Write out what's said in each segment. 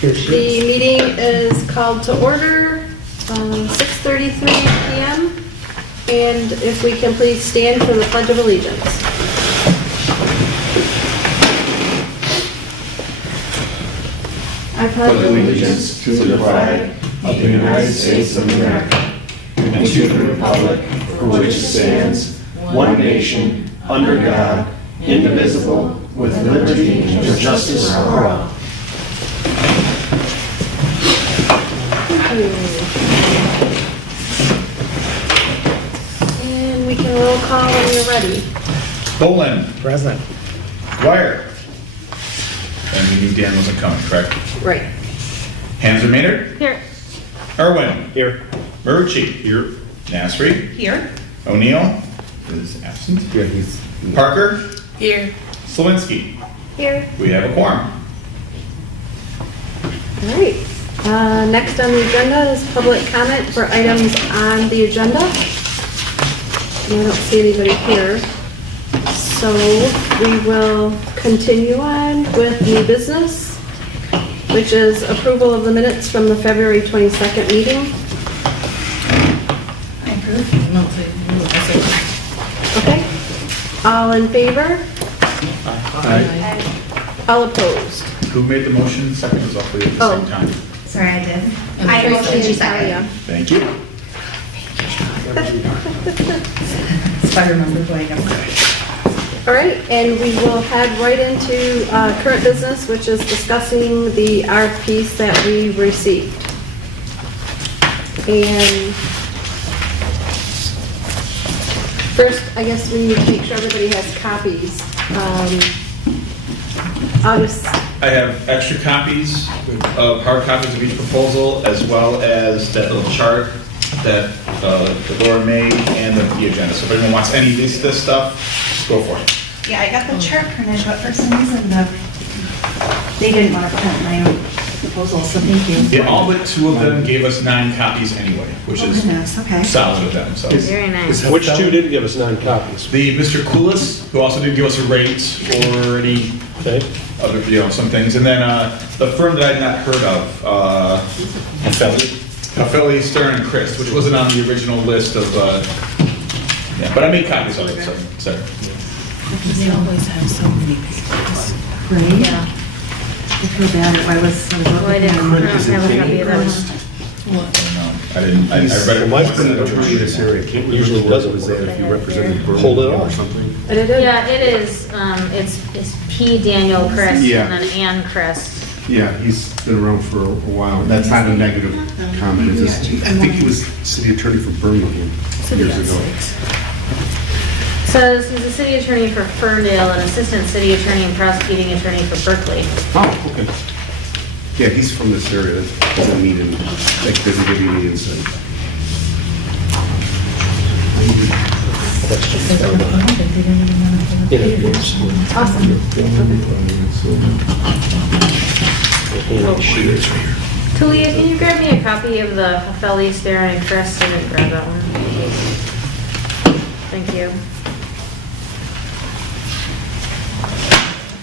Here she The is. meeting is called to order, 6:33 PM. And if we can please stand for the Pledge of Allegiance. I pledge allegiance to the flag of the United States of America and to the republic for which it stands, one nation, under God, indivisible, with liberty and justice for all. And we can roll call when you're ready. Bolin, Present. Dwyer. And we knew Dan wasn't coming, correct? Right. Hanser Maynard, Here. Irwin, Here. Marucci, here. Nasri, Here. O'Neill is absent. Yeah, he's. Parker, Here. Slawinski. Here. We have a quorum. All right. Next on the agenda is public comment for items on the agenda. And I don't see anybody here. So we will continue on with new business, which is approval of the minutes from the February 22nd meeting. I approve. No, Okay? All in favor? Aye. All opposed? Who made the motion? Second was awfully at the Oh. same time. Sorry, I did. And I motioned you Tracy second. and Thank you. If I remember who I got. All right, and we will head right into current business, which is discussing the RFPs that we received. And first, I guess we need to make sure everybody has copies. August, I have extra copies of hard copies of each proposal, as well as that little chart that Laura made and the agenda. So if anyone wants any of this stuff, go for it. Yeah, I got the chart printed, but for some reason they didn't want to print my own proposal, so thank you. Yeah, all but two of them gave us 9 copies anyway, which Oh, is goodness, okay. solid of them, so. Very nice. Which two didn't give us 9 copies? The Mr. Coolis, who also didn't give us a rate or any Okay. other, some things. And then the firm that I'd not heard of, Philly, Stern and Christ, which wasn't on the original list of, yeah, but I made copies of it, so. They always have so many papers. Right? Yeah. I feel bad, I was Well, I didn't have a copy of that one. I didn't, I read it Well, once. mine's and this area. Usually doesn't was that if you represented Berlin Hold it it or off. something. I did it. Yeah, it is, it's P. Daniel Christ Yeah. and then Ann Christ. Yeah, he's been around for a while. That's not a negative comment. It's just, I think he was city attorney for Birmingham years ago. Says he's a city attorney for Ferndale and assistant city attorney and prosecuting attorney for Berkeley. Oh, okay. Yeah, he's from this area. That doesn't mean him, like, doesn't give you any insight. Interviews. Awesome. Tulia, can you grab me a copy of the Felly, Stern, and Christ? I didn't grab that one. Thank you.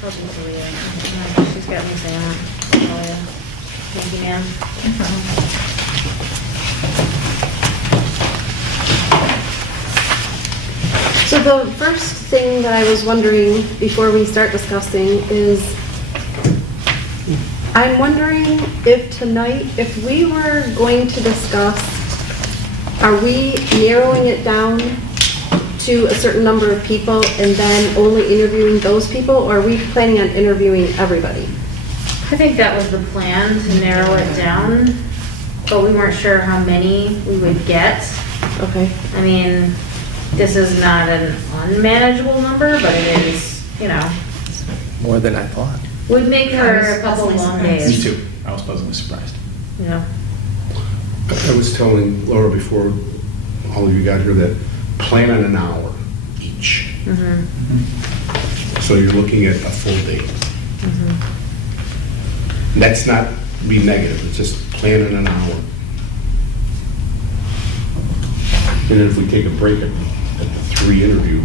Tulia. She's got me saying that. Oh, yeah. Thank you, ma'am. So the first thing that I was wondering before we start discussing is, I'm wondering if tonight, if we were going to discuss, are we narrowing it down to a certain number of people and then only interviewing those people, or are we planning on interviewing everybody? I think that was the plan, to narrow it down, but we weren't sure how many we would get. Okay. I mean, this is not an unmanageable number, but it is, More than I thought. would make for a couple long Me days. too. I was pleasantly surprised. Yeah. I was telling Laura before all of you got here that plan on an hour each. So you're looking at a full day. That's not be negative, it's just plan in an hour. And then if we take a break at the 3 interview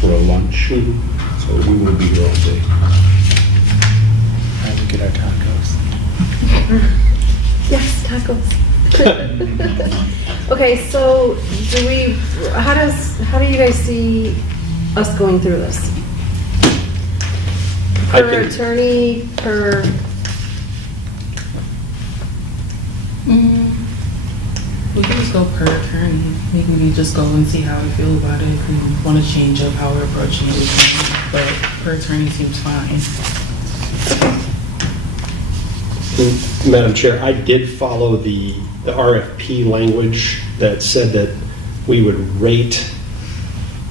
for a lunch, so we will be here all day. Time to get our tacos. Yes, tacos. Okay, so how do you guys see us going through this? I Per can- attorney, per, We can just go per attorney. Maybe we just go and see how we feel about it. If we want to change up how we're approaching it, we can. But per attorney seems fine. Madam Chair, I did follow the RFP language that said that we would rate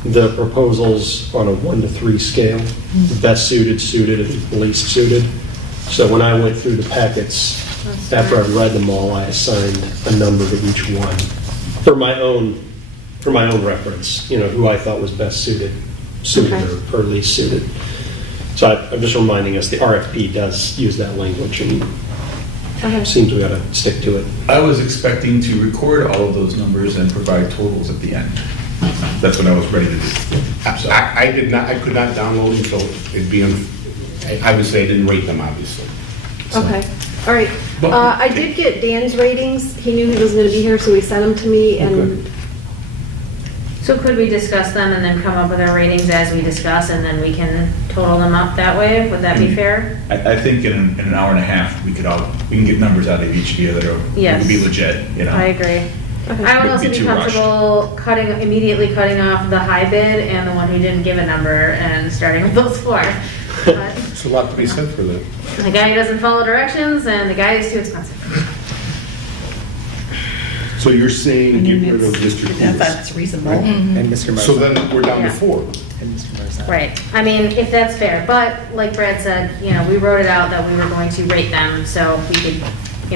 the proposals on a 1 to 3 scale, best suited, suited, and least suited. So when I went through the packets, after I'd read them all, I assigned a number to each one for my own reference, who I thought was best suited Okay. or least suited. So I'm just reminding us, the RFP does use that language, and okay. it seems we ought to stick to it. I was expecting to record all of those numbers and provide totals at the end. That's what I was ready to do. I did not, I could not download them, so it'd be, I would say I didn't rate them, obviously. Okay, all right. I did get Dan's ratings. He knew he was gonna be here, so he sent them to me, and So could we discuss them and then come up with our ratings as we discuss, and then we can total them up that way? Would that be fair? I think in an hour and a half, we can get numbers out of each of you that Yes. would be legit, I agree. Okay. I would Wouldn't also be be too rushed. comfortable immediately cutting off the high bid and the one who didn't give a number and starting with those four. But It's a lot to be said for that. the guy who doesn't follow directions and the guy who's too expensive. So you're saying get rid of Mr. Coolest? That's reasonable. And Mr. Marzano. So then we're down to Yeah. 4. And Mr. Marzano. Right. I mean, if that's fair, but like Brad said, we wrote it out that we were going to rate them, so we could,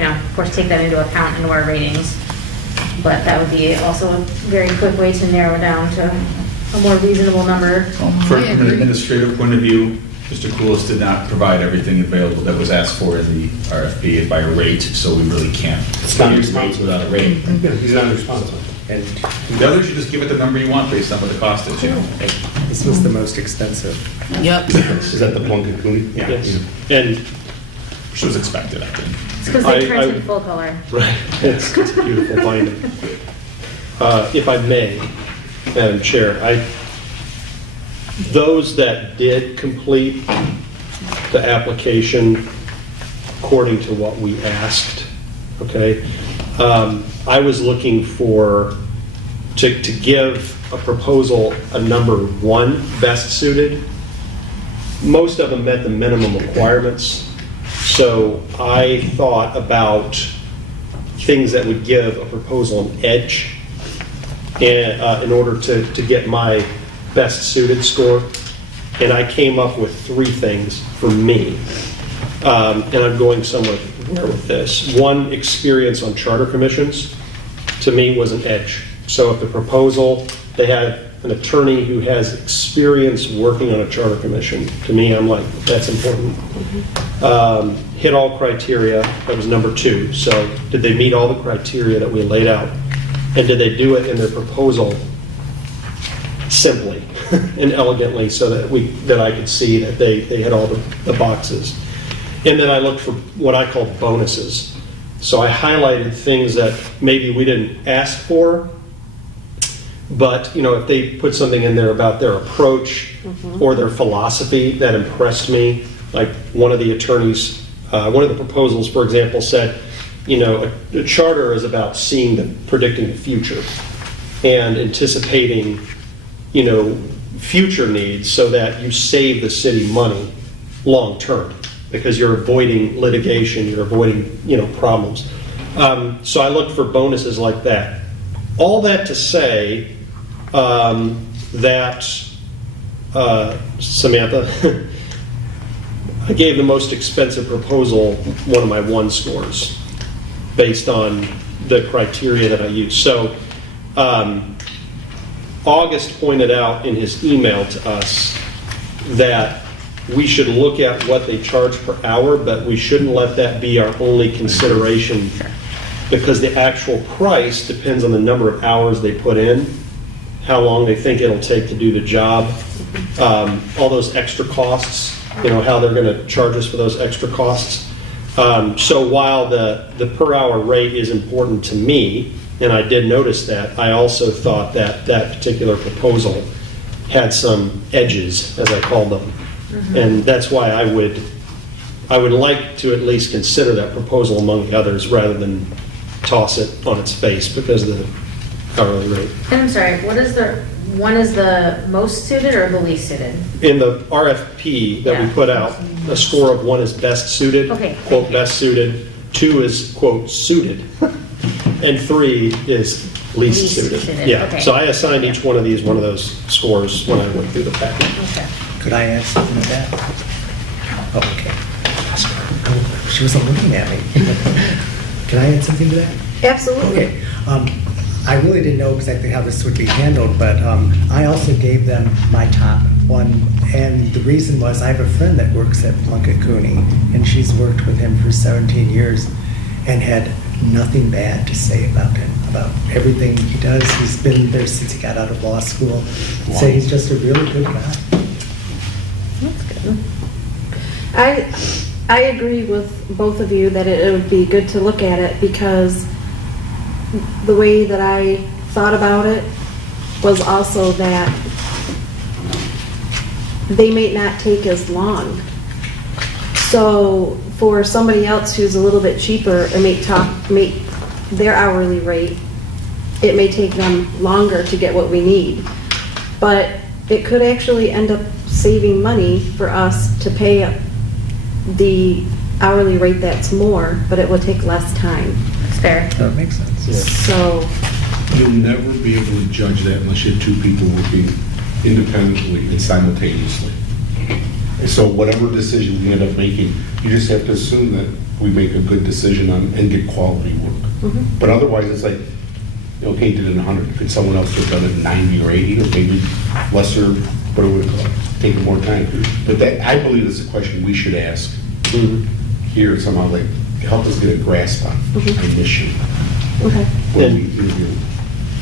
of course, take that into account into our ratings. But that would be also a very quick way to narrow down to a more reasonable number. From an administrative point of view, Mr. Coolest did not provide everything available that was asked for in the RFP by a rate, so we really can't. It's not use responsible. rates without a rate. Yeah, he's not responsible. And The others, you just give it the number you want based on what the cost is, this was the most expensive. Yep. Is that the Plunkett Cooney? Yeah. Yes. And, which was expected, I think. It's because I- they printed full color. right, it's a beautiful finding. If I may, Madam Chair, those that did complete the application according to what we asked, okay? I was looking to give a proposal a number 1 best suited. Most of them met the minimum requirements, so I thought about things that would give a proposal an edge in order to get my best suited score. And I came up with 3 things for me. And I'm going somewhere with this. 1, experience on charter commissions, to me, was an edge. So if the proposal, they had an attorney who has experience working on a charter commission, to me, I'm like, that's important. Hit all criteria, that was number 2. So did they meet all the criteria that we laid out? And did they do it in their proposal simply and elegantly so that I could see that they hit all the boxes? And then I looked for what I call bonuses. So I highlighted things that maybe we didn't ask for, but if they put something in there about their approach or their philosophy that impressed me, like one of the attorneys, one of the proposals, for example, said, a charter is about predicting the future and anticipating, future needs so that you save the city money long term because you're avoiding litigation, you're avoiding, problems. So I looked for bonuses like that. All that to say that, Samantha, I gave the most expensive proposal one of my 1 scores based on the criteria that I used. So August pointed out in his email to us that we should look at what they charge per hour, but we shouldn't let that be our only consideration because the actual price depends on the number of hours they put in, how long they think it'll take to do the job, all those extra costs, how they're going to charge us for those extra costs. So while the per hour rate is important to me, and I did notice that, I also thought that that particular proposal had some edges, as I called them. And that's why I would like to at least consider that proposal among the others rather than toss it on its face because of the hourly rate. And I'm sorry, one is the most suited or the least suited? In the RFP that we Yeah. put out, a score of 1 is best suited, Okay, quote, thank you. best suited, 2 is, quote, suited, and 3 is least Least suited. suited, Yeah, okay. so I assigned each one of these one of those scores when I went through the package. Okay. Could I add something to that? Oh, okay. Oh, she wasn't looking at me. Can I add something to that? Absolutely. Okay. I really didn't know exactly how this would be handled, but I also gave them my top one. And the reason was I have a friend that works at Plunkett Cooney, and she's worked with him for 17 years and had nothing bad to say about him, about everything he does. He's been there since he got out of law school. So he's just a really good guy. That's good. I agree with both of you that it would be good to look at it because the way that I thought about it was also that they may not take as long. So for somebody else who's a little bit cheaper and make their hourly rate, it may take them longer to get what we need. But it could actually end up saving money for us to pay the hourly rate that's more, but it will take less time. That's fair. That makes sense. So, You'll never be able to judge that unless you have two people working independently and simultaneously. So whatever decision we end up making, you just have to assume that we make a good decision on and get quality work. But otherwise, it's like, okay, did it in 100. Could someone else have done it in 90 or 80 or maybe lesser, what it would cost, taking more time? But that, I believe, is a question we should ask here somehow, like, help us get a grasp on an issue okay. when we interview.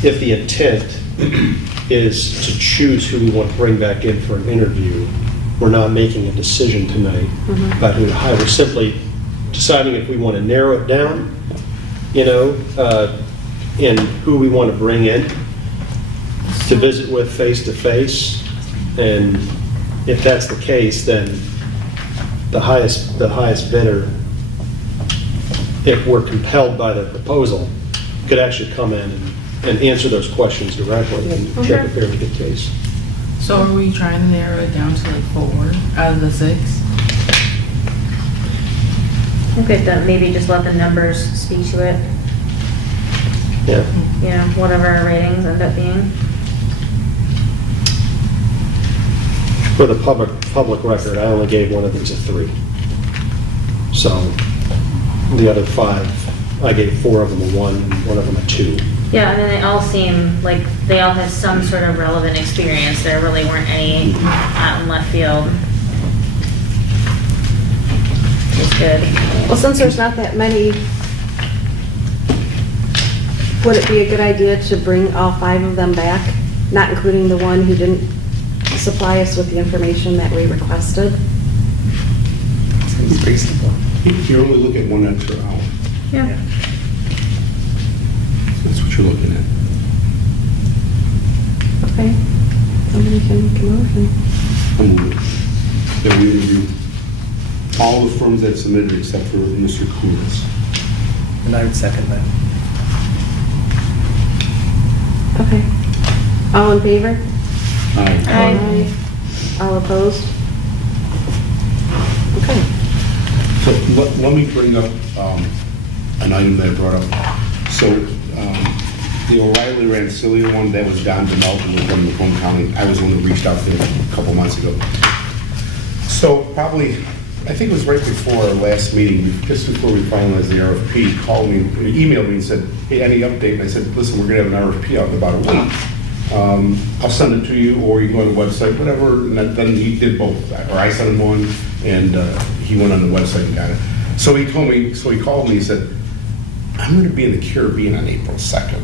If the intent is to choose who we want to bring back in for an interview, we're not making a decision tonight about who to hire. We're simply deciding if we want to narrow it down, and who we want to bring in to visit with face to face. And if that's the case, then the highest bidder, if we're compelled by the proposal, could actually come in and answer those questions directly and take a very good case. So are we trying to narrow it down to like 4 out of the 6? We could maybe just let the numbers speak to it, Yeah. whatever our ratings end up being. For the public record, I only gave one of these a 3. So the other 5, I gave 4 of them a 1 and one of them a 2. Yeah, and then they all seem like they all have some sort of relevant experience. There really weren't any out in left field. It's good. Well, since there's not that many, would it be a good idea to bring all 5 of them back, not including the one who didn't supply us with the information that we requested? Seems reasonable. You only look at 1 extra hour. Yeah. That's what you're looking at. Okay. Somebody can make a motion. I'm moving. That we interview all the firms that submitted except for Mr. Kulis. And I would second that. Okay. All in favor? Aye. All opposed? Okay. So let me bring up an item that I brought up. So the O'Reilly Rancilia one, that was Don DeMelton from Macomb County. I was the one that reached out to him a couple months ago. So probably, I think it was right before our last meeting, just before we finalized the RFP, he called me, he emailed me and said, hey, any update? And I said, listen, we're going to have an RFP out in about a week. I'll send it to you, or you can go on the website, whatever. And then he did both, or I sent him one, and he went on the website and got it. So he told me, so he called me, he said, I'm going to be in the Caribbean on April 2nd.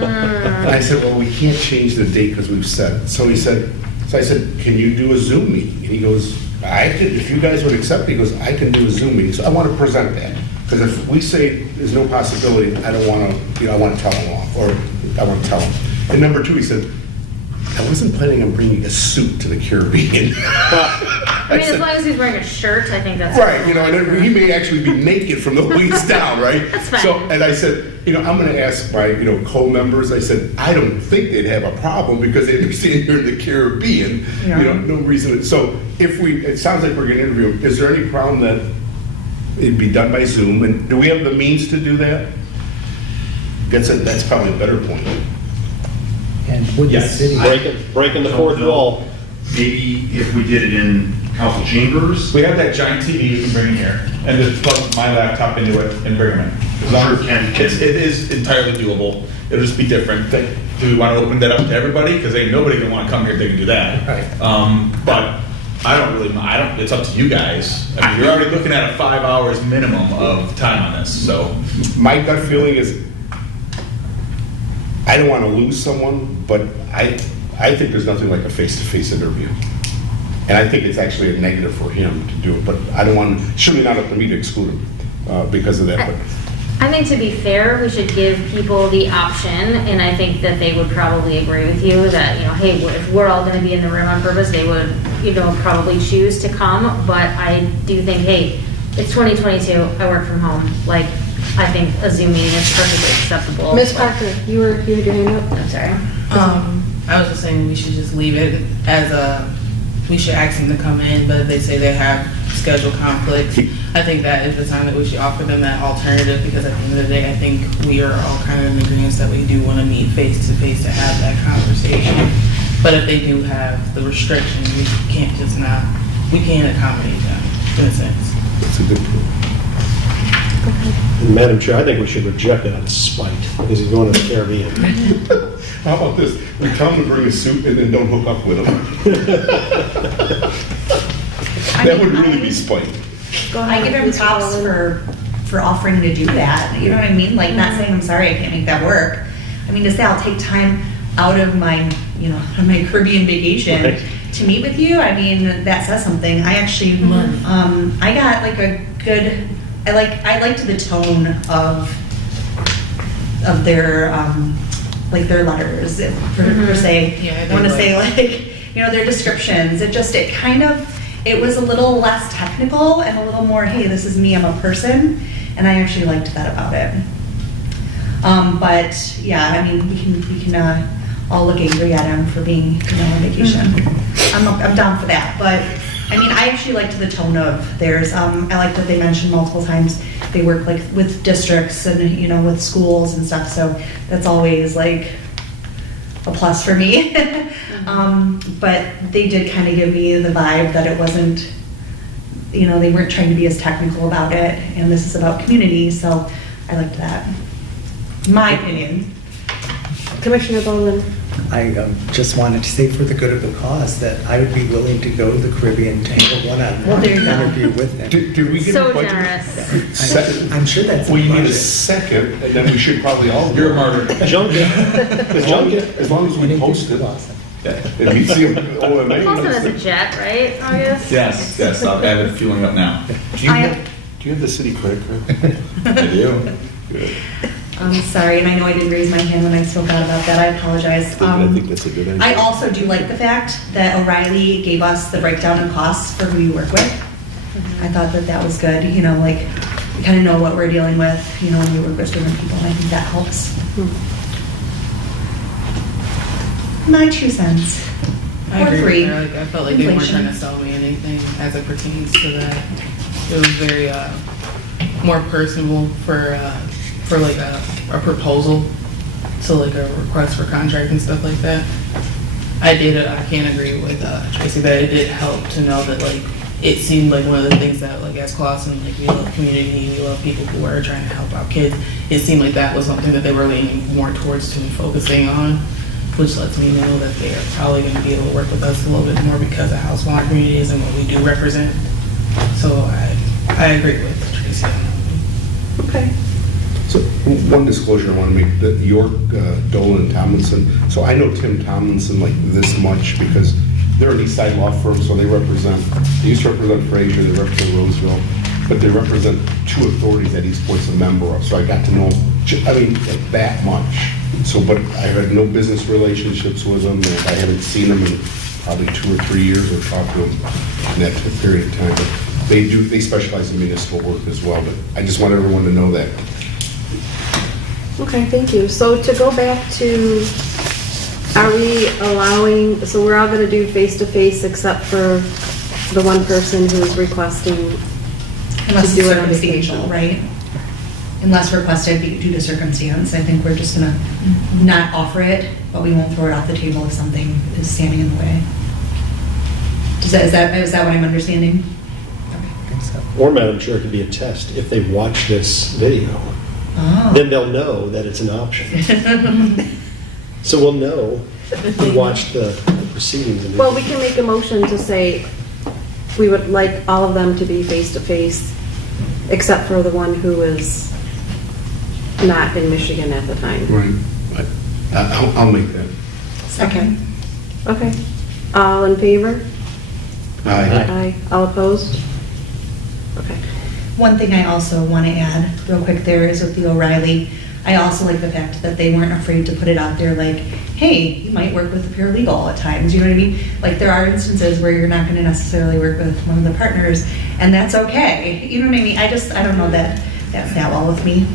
And I said, well, we can't change the date because we've said. So he said, so I said, can you do a Zoom meeting? And he goes, if you guys would accept it, he goes, I can do a Zoom meeting. So I want to present that. Because if we say there's no possibility, I don't want to, I want to tell him off, or I want to tell him. And number two, he said, I wasn't planning on bringing a suit to the Caribbean. I mean, as long as he's wearing a shirt, I think that's. Right, and he may actually be naked from the waist down, right? That's fine. So, and I said, I'm going to ask my, co-members, I said, I don't think they'd have a problem because they understand you're in the Caribbean. No reason. So it sounds like we're going to interview him. Is there any problem that it'd be done by Zoom? And do we have the means to do that? That's probably a better point. And would the Yes. city? Breaking the fourth wall. Maybe if we did it in council chambers. We have that giant TV you can bring in here, and just plug my laptop into it and bring them in. As long as- Sure can. It is entirely doable. It'll just be different. Do we want to open that up to everybody? Because ain't nobody can want to come here if they can do that. Right. But I don't really, it's up to you guys. I mean, you're already looking at a 5 hours minimum of time on this, so. My gut feeling is, I don't want to lose someone, but I think there's nothing like a face-to-face interview. And I think it's actually a negative for him to do it, but I don't want, surely not up to me to exclude him because of that. But I think to be fair, we should give people the option, and I think that they would probably agree with you that, hey, if we're all gonna be in the room on purpose, they would, probably choose to come, but I do think, hey, it's 2022, I work from home, like, I think a Zoom meeting is perfectly acceptable. Ms. but- Parker, you were hand up. I'm sorry. I was just saying we should just leave it as we should ask them to come in, but if they say they have schedule conflicts, I think that is the time that we should offer them that alternative, because at the end of the day, I think we are all kind of in agreement that we do want to meet face to face to have that conversation. But if they do have the restriction, we can't we can't accommodate them, in a sense. it's a good point. And Madam Chair, I think we should reject it out of spite, because he's going to the Caribbean. How about this? We tell him to bring a suit and then don't hook up with him. That would really be spite. Go I ahead, give him Ms. props Rowland. for offering to do that, you know what I mean? Like, not saying, I'm sorry, I can't make that work. I mean, to say I'll take time out of my, on my Caribbean vacation Right. to meet with you, I mean, that says something. I actually, I got like a good, I liked the tone of their, like their letters, per se. Yeah, I I want to did say like- like, their descriptions. It was a little less technical and a little more, hey, this is me, I'm a person, and I actually liked that about it. But yeah, I mean, we can all look angry at him for being, on vacation. I'm down for that, but I mean, I actually liked the tone of theirs. I like that they mentioned multiple times they work like with districts and with schools and stuff, so that's always like a plus for me. But they did kind of give me the vibe that it wasn't, they weren't trying to be as technical about it, and this is about community, so I liked that. My opinion. Commissioner Bowman. I just wanted to say for the good of the cause that I would be willing to go to the Caribbean to have a one-on-one Well, there you go. interview with them. Did we get a So budget? generous. Second. I'm sure that's. We in the need a budget. second, and then we should probably all. You're a martyr. Junket. As long as we post it. Awesome. And we see them, OMA. Also has a jet, right, August? Yes, I have it fueling up now. Do you have the city credit card? I do. Good. I'm sorry, and I know I didn't raise my hand when I spoke out about that, I apologize. I think that's a good idea. I also do like the fact that O'Reilly gave us the breakdown of costs for who we work with. I thought that was good, like, we kind of know what we're dealing with, when we work with different people, and I think that helps. My 2 cents. I Or agree with 3. her. Like, I felt like they weren't Inflation. trying to sell me anything as it pertains to that. It was very more personable for like a proposal to like a request for contract and stuff like that. I can agree with Tracy that it did help to know that like it seemed like one of the things that like as Clausen, like we love community, we love people who are trying to help out kids. It seemed like that was something that they were leaning more towards to focusing on, which lets me know that they are probably going to be able to work with us a little bit more because of how small our community is and what we do represent. So I agree with Tracy. Okay. So, one disclosure I want to make, that York, Dolan, and Tomlinson, so I know Tim Tomlinson like this much because they're an East Side law firm, so they used to represent Fraser, they represent Roseville, but they represent two authorities that East Point's a member of, so I got to know, like that much. So, but I had no business relationships with them, and I haven't seen them in probably 2 or 3 years or talked to them in that period of time. But they specialize in municipal work as well, but I just want everyone to know that. Okay, thank you. So to go back to, are we allowing, so we're all gonna do face-to-face except for the one person who is requesting Unless to it's do it on circumstantial, vacation? right? Unless requested due to circumstance, I think we're just gonna not offer it, but we won't throw it off the table if something is standing in the way. Is that what I'm understanding? I think so. Or, Madam Chair, it could be a test. If they watch this video, Oh. then they'll know that it's an option. So we'll know who watched the proceedings. Well, we can make a motion to say we would like all of them to be face-to-face, except for the one who is not in Michigan at the time. Right. I'll make that. Second. Okay. All in favor? Aye. Aye. All opposed? Okay. One thing I also want to add real quick there is with the O'Reilly, I also like the fact that they weren't afraid to put it out there like, hey, you might work with a paralegal at times, you know what I mean? Like there are instances where you're not going to necessarily work with one of the partners, and that's okay. You know what I mean? I don't know that sat well with me.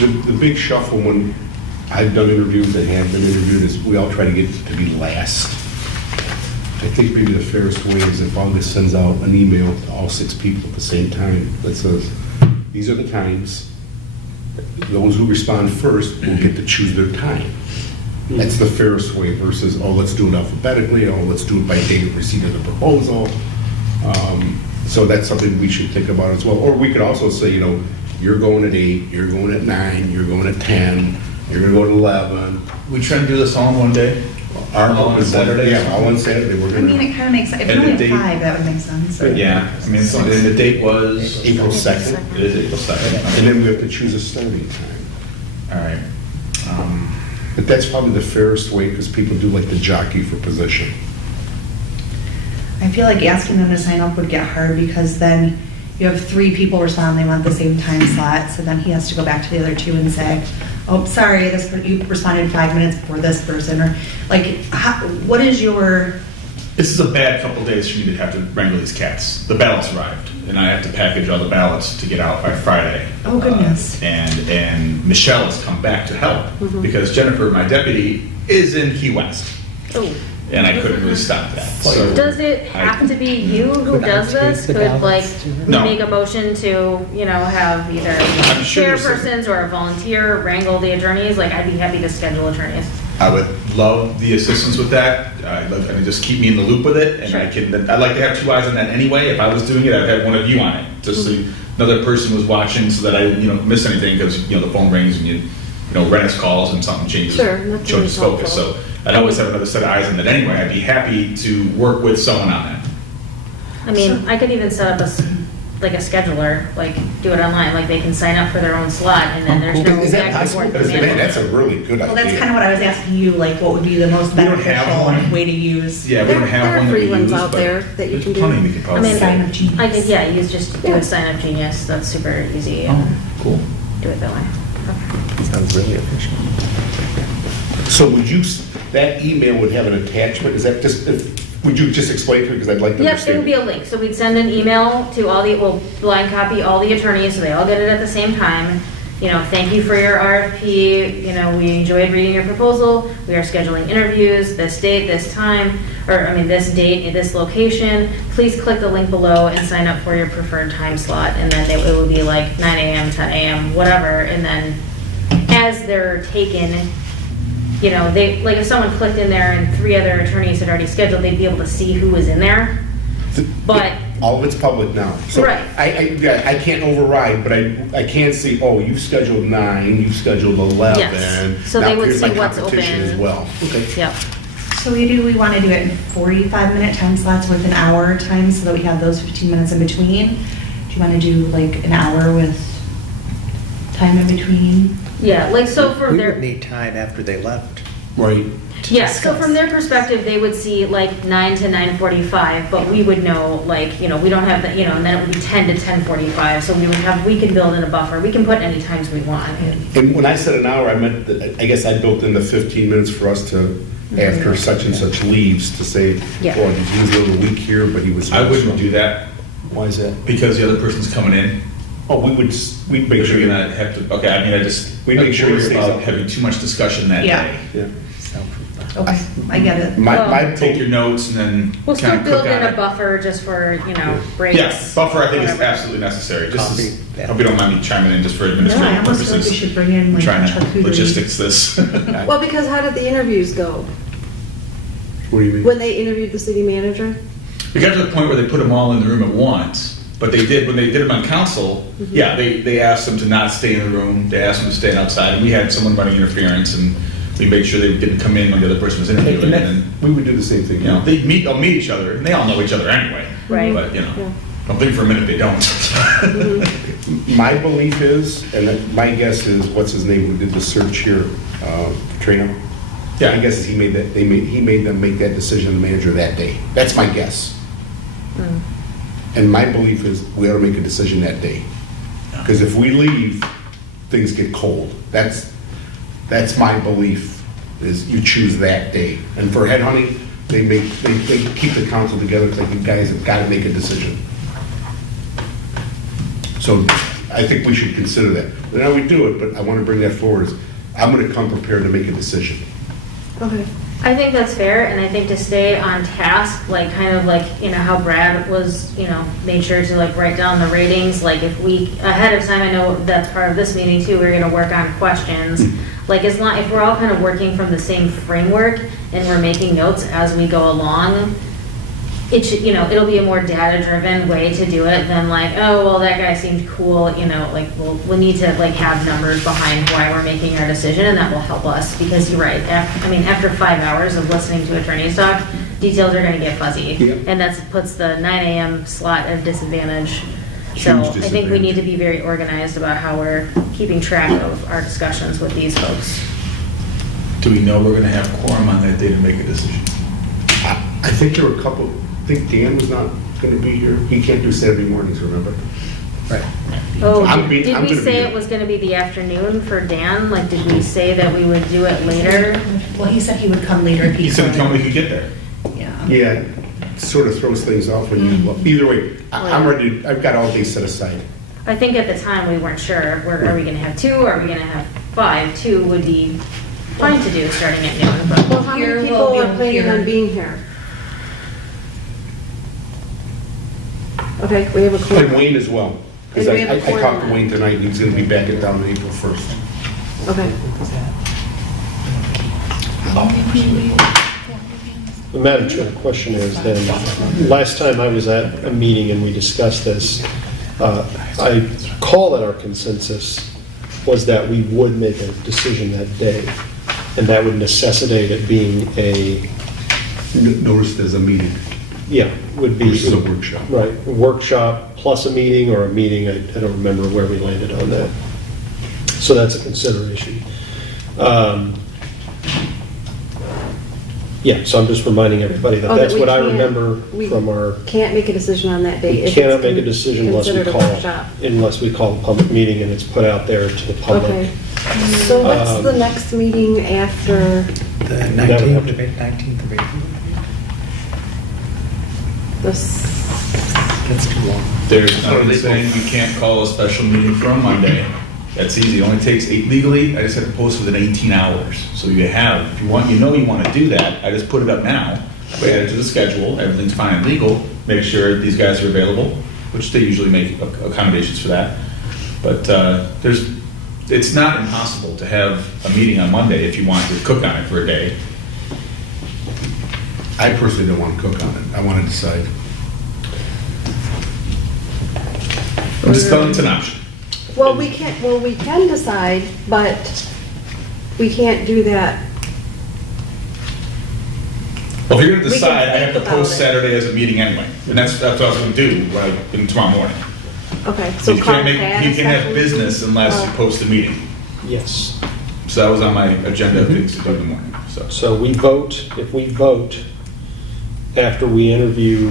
The big shuffle when I've done interviews and have been interviewed is we all try to get to be last. I think maybe the fairest way is if August sends out an email to all 6 people at the same time that says, these are the times. Those who respond first will get to choose their time. That's the fairest way versus, oh, let's do it alphabetically, oh, let's do it by date of receipt of the proposal. So that's something we should think about as well. Or we could also say, you know, you're going at 8, you're going at 9, you're going at 10, you're going to go at 11. We try and do this all in one day? All on Saturday? Yeah, all on Saturday. We're I mean, gonna, it kind of makes sense. If And you only the have date- 5, that would make sense. But yeah, I mean, and the date was? April 2nd. It is April 2nd. And then we have to choose a starting time. All right. But that's probably the fairest way because people do like the jockey for position. I feel like asking them to sign up would get hard because then you have 3 people respond, they want the same time slot, so then he has to go back to the other 2 and say, oh, sorry, you responded 5 minutes before this person, or like, what is your, This is a bad couple days for me to have to wrangle these cats. The ballots arrived, and I have to package all the ballots to get out by Friday. Oh, goodness. And Michelle has come back to help because Jennifer, my deputy, is in Key West, Oh. and I couldn't really stop that. So Does it have to be you who Could I does take this? the Could like, ballots too? we No. make a motion to, you know, have either I'm sure there's some- chairpersons or a volunteer wrangle the attorneys? Like, I'd be happy to schedule attorneys. I would love the assistance with that. I mean, just keep me in the loop with it, and Sure. I'd like to have 2 eyes on that anyway. If I was doing it, I'd have one of you on it, just so another person was watching, so that I, miss anything because the phone rings and Rennis calls and something changes, Sure, that's changes really focus. helpful. So I'd always have another set of eyes on that anyway. I'd be happy to work with someone on that. I mean, I could even set up like a scheduler, like do it online, like they can sign up for their own slot and then there's no Is that back and possible? forth. Man, command. that's a really good idea. well, that's kind of what I was asking you, like, what would be the most We don't have beneficial one. way to use? Yeah, we don't have There are one that free we ones use, out but there that you there's can do. plenty we could I probably. mean, Sign up Genius. I could, yeah, use just do a sign up genius, that's super easy and Cool. do it that way. Sounds really efficient. So would you, that email would have an attachment? Is that just, would you just explain to me? Because I'd like to Yep, understand. it would be a link, so we'd send an email to we'll blind copy all the attorneys, so they all get it at the same time. Thank you for your RFP, we enjoyed reading your proposal, we are scheduling interviews, this date, this time, this date, at this location. Please click the link below and sign up for your preferred time slot, and then it would be like 9 a.m., 10 a.m., whatever, and then as they're taken, like if someone clicked in there and 3 other attorneys had already scheduled, they'd be able to see who was in there. But All of it's public now. So Right. I can't override, but I can see, oh, you've scheduled 9, you've scheduled 11. Yes. So Now they would here's see my what's competition open. as well. Okay. Yep. So we want to do it in 45-minute time slots with an hour time so that we have those 15 minutes in between. Do you want to do like an hour with time in between? Yeah, like so for We their, would need time after they left. Right. Yeah, so from their perspective, they would see like 9 to 9:45, but we would know, like, you know, we don't have that, you know, and then it would be 10 to 10:45, so we can build in a buffer, we can put any times we want. And when I said an hour, I meant, that I guess I built in the 15 minutes for us to, after such and such leaves, to say, Yeah. well, he was a little weak here, but he was. I wouldn't do that Why is that? because the other person's coming in. Oh, we'd make But sure. you're gonna have to, okay, I mean, We'd make sure I'm he worried stays about up. having too much discussion that Yeah. day. Yeah. Okay, I get it. My Take your notes and then We'll still kind of build cook in on a it. buffer just for, you know, breaks. Yes, buffer I think is whatever. absolutely necessary. Just Coffee, as, yeah. hope you don't mind me chiming in just for Yeah, I administrative almost feel like we purposes. should bring in I'm like trying to charcuterie. logistics this. Well, because how did the interviews go? What do you mean? When they interviewed the city manager? We got to the point where they put them all in the room at once, but they did, when they did them on council, yeah, they asked them to not stay in the room, they asked them to stay outside, and we had someone running interference, and we made sure they didn't come in when the other person was interviewing, and then, We would do the same thing. you know, they'll meet each other, and they all know each other anyway. Right. But, you Yeah. know, don't think for a minute they don't. My belief is, and my guess is, what's his name who did the search here, Trino? Yeah. My guess is he made them make that decision, the manager, that day. That's my guess. And my belief is, we ought to make a decision that day. Because if we leave, things get cold. That's my belief, is you choose that day. And for headhunting, they keep the council together, it's like, you guys have got to make a decision. So I think we should consider that. Now, we do it, but I want to bring that forward. I'm going to come prepared to make a decision. Okay. I think that's fair, and I think to stay on task, like, kind of like, you know, how Brad was, you know, made sure to like write down the ratings, like if we, ahead of time, I know that's part of this meeting too, we're gonna work on questions. Like, as long, if we're all kind of working from the same framework and we're making notes as we go along, it should, you know, it'll be a more data-driven way to do it than like, oh, well, that guy seemed cool, you know, like, we'll need to like have numbers behind why we're making our decision, and that will help us, because you're right, after 5 hours of listening to attorneys talk, details are gonna get fuzzy. Yeah. And that puts the 9 AM slot at a disadvantage. So Huge I think we need to disadvantage. be very organized about how we're keeping track of our discussions with these folks. Do we know we're gonna have quorum on that day to make a decision? I think there were a couple, I think Dan was not going to be here. He can't do Saturday mornings, remember? Right. Oh, I'm did gonna we be say here. it was gonna be the afternoon for Dan? Like, did we say that we would do it later? Well, he said he would come later if he He said, could. tell me we could get there. Yeah. Yeah, sort of throws things off when you, well, either way, I'm ready, I've got all day set aside. I think at the time, we weren't sure, are we gonna have 2, are we gonna have 5? 2 would be fine to do, starting at noon, but. Well, how Here many will people be are planning here. on being here? Okay, we have a And quorum. Wayne as well, because And we have a I talked quorum to then. Wayne tonight, and he's going to be back in town on April 1st. Okay. Madam Chair, the question is then, last time I was at a meeting and we discussed this, I call that our consensus was that we would make a decision that day, and that would necessitate it being Noticed as a meeting, would be. versus a workshop. Right, a workshop plus a meeting, or a meeting, I don't remember where we landed on that. So that's a consideration. Yeah, so I'm just reminding everybody that Oh, that's we what I can't- remember we from our, Can't make a decision on that date. we if cannot it's make a decision unless we considered a call, workshop. a public meeting and it's put out there to the public. Okay. So what's the next meeting after The That would 19th have of to- 19th of April. this? That's too long. There's nothing saying you can't call a special meeting for a Monday. That's easy, it only takes legally, I just have to post within 18 hours. So you have, if you want, you want to do that, I just put it up now. We add it to the schedule, everything's fine and legal, make sure these guys are available, which they usually make accommodations for that. But it's not impossible to have a meeting on Monday if you want to cook on it for a day. I personally don't want to cook on it, I want to decide. I'm just telling it's an option. Well, we can decide, but we can't do that. Well, if you're gonna We can decide, I have to think about post it. Saturday as a meeting anyway, and that's what I was gonna do, in tomorrow morning. Okay, so You call can't make, Pat you a can have special- business unless you Oh. post a meeting. Yes. So that was on my agenda of things to do in the morning, so. So we vote, if we vote after we interview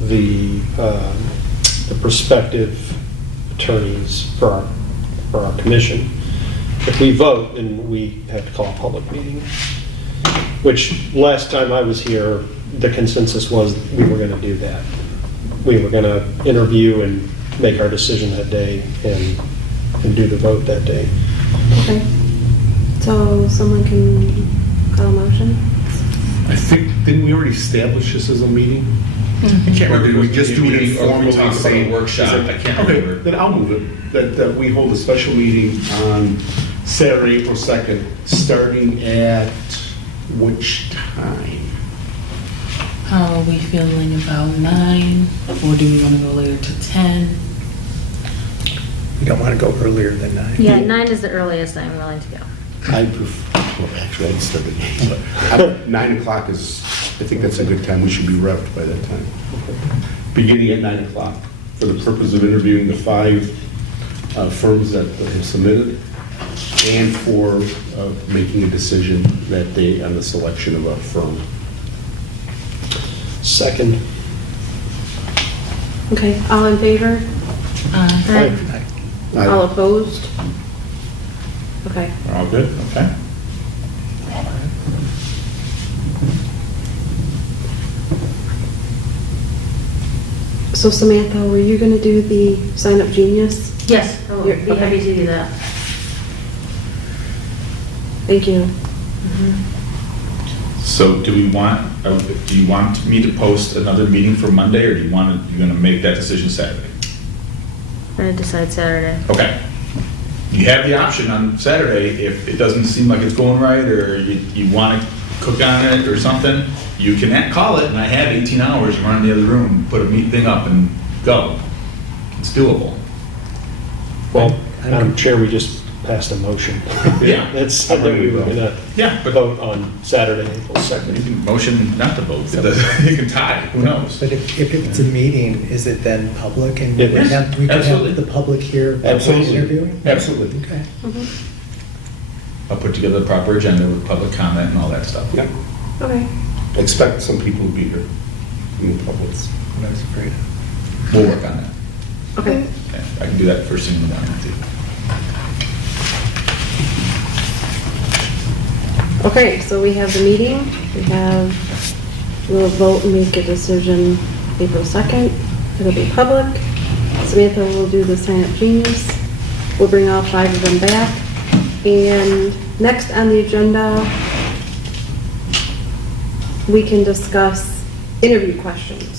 the prospective attorneys for our commission, if we vote, then we have to call a public meeting. Which, last time I was here, the consensus was we were gonna do that. We were gonna interview and make our decision that day and do the vote that day. Okay. So someone can call a motion? I think, didn't we already establish this as a meeting? I can't Or remember. did we just do it Meeting or we informally talked about a saying? workshop? I can't Okay, remember. then I'll move it, that we hold a special meeting on Saturday, April 2nd, starting at which time? How are we feeling about 9? Or do we want to go later to 10? You don't want to go earlier than 9. Yeah, 9 is the earliest I'm willing to go. I prefer, well, actually, I'd start at 8, but 9 o'clock is, I think that's a good time, we should be revved by that time. Beginning at 9 o'clock, for the purpose of interviewing the 5 firms that have submitted, and for making a decision that day on the selection of a firm. Second. Okay, all in favor? Aye. All opposed? Okay. We're all good? Okay. So Samantha, were you gonna do the Sign Up Genius? Yes, I will You're- be happy okay. to do that. Thank you. So do you want me to post another meeting for Monday, or do you you gonna make that decision Saturday? I'm gonna decide Saturday. Okay. You have the option on Saturday, if it doesn't seem like it's going right, or you want to cook on it or something, you can call it, and I have 18 hours, run in the other room, put a meat thing up and go. It's doable. Well, Madam Chair, we just passed a motion. Yeah. That's, I think we were gonna Yeah, but vote on Saturday, April you 2nd. can motion not to vote. You can tie, who knows? But if it's a meeting, is it then public and It we is. can Absolutely. have the public here? while we're Absolutely. Interviewing? Absolutely. Okay. I'll put together the proper agenda with public comment and all that stuff. Yeah. Okay. Expect some people to be here in the public. What I was afraid of. We'll work on that. Okay. Okay, I can do that first thing in the morning, too. Okay, so we have the meeting, we'll vote and make a decision April 2nd. It'll be public. Samantha will do the Sign Up Genius. We'll bring all 5 of them back. And next on the agenda, we can discuss interview questions.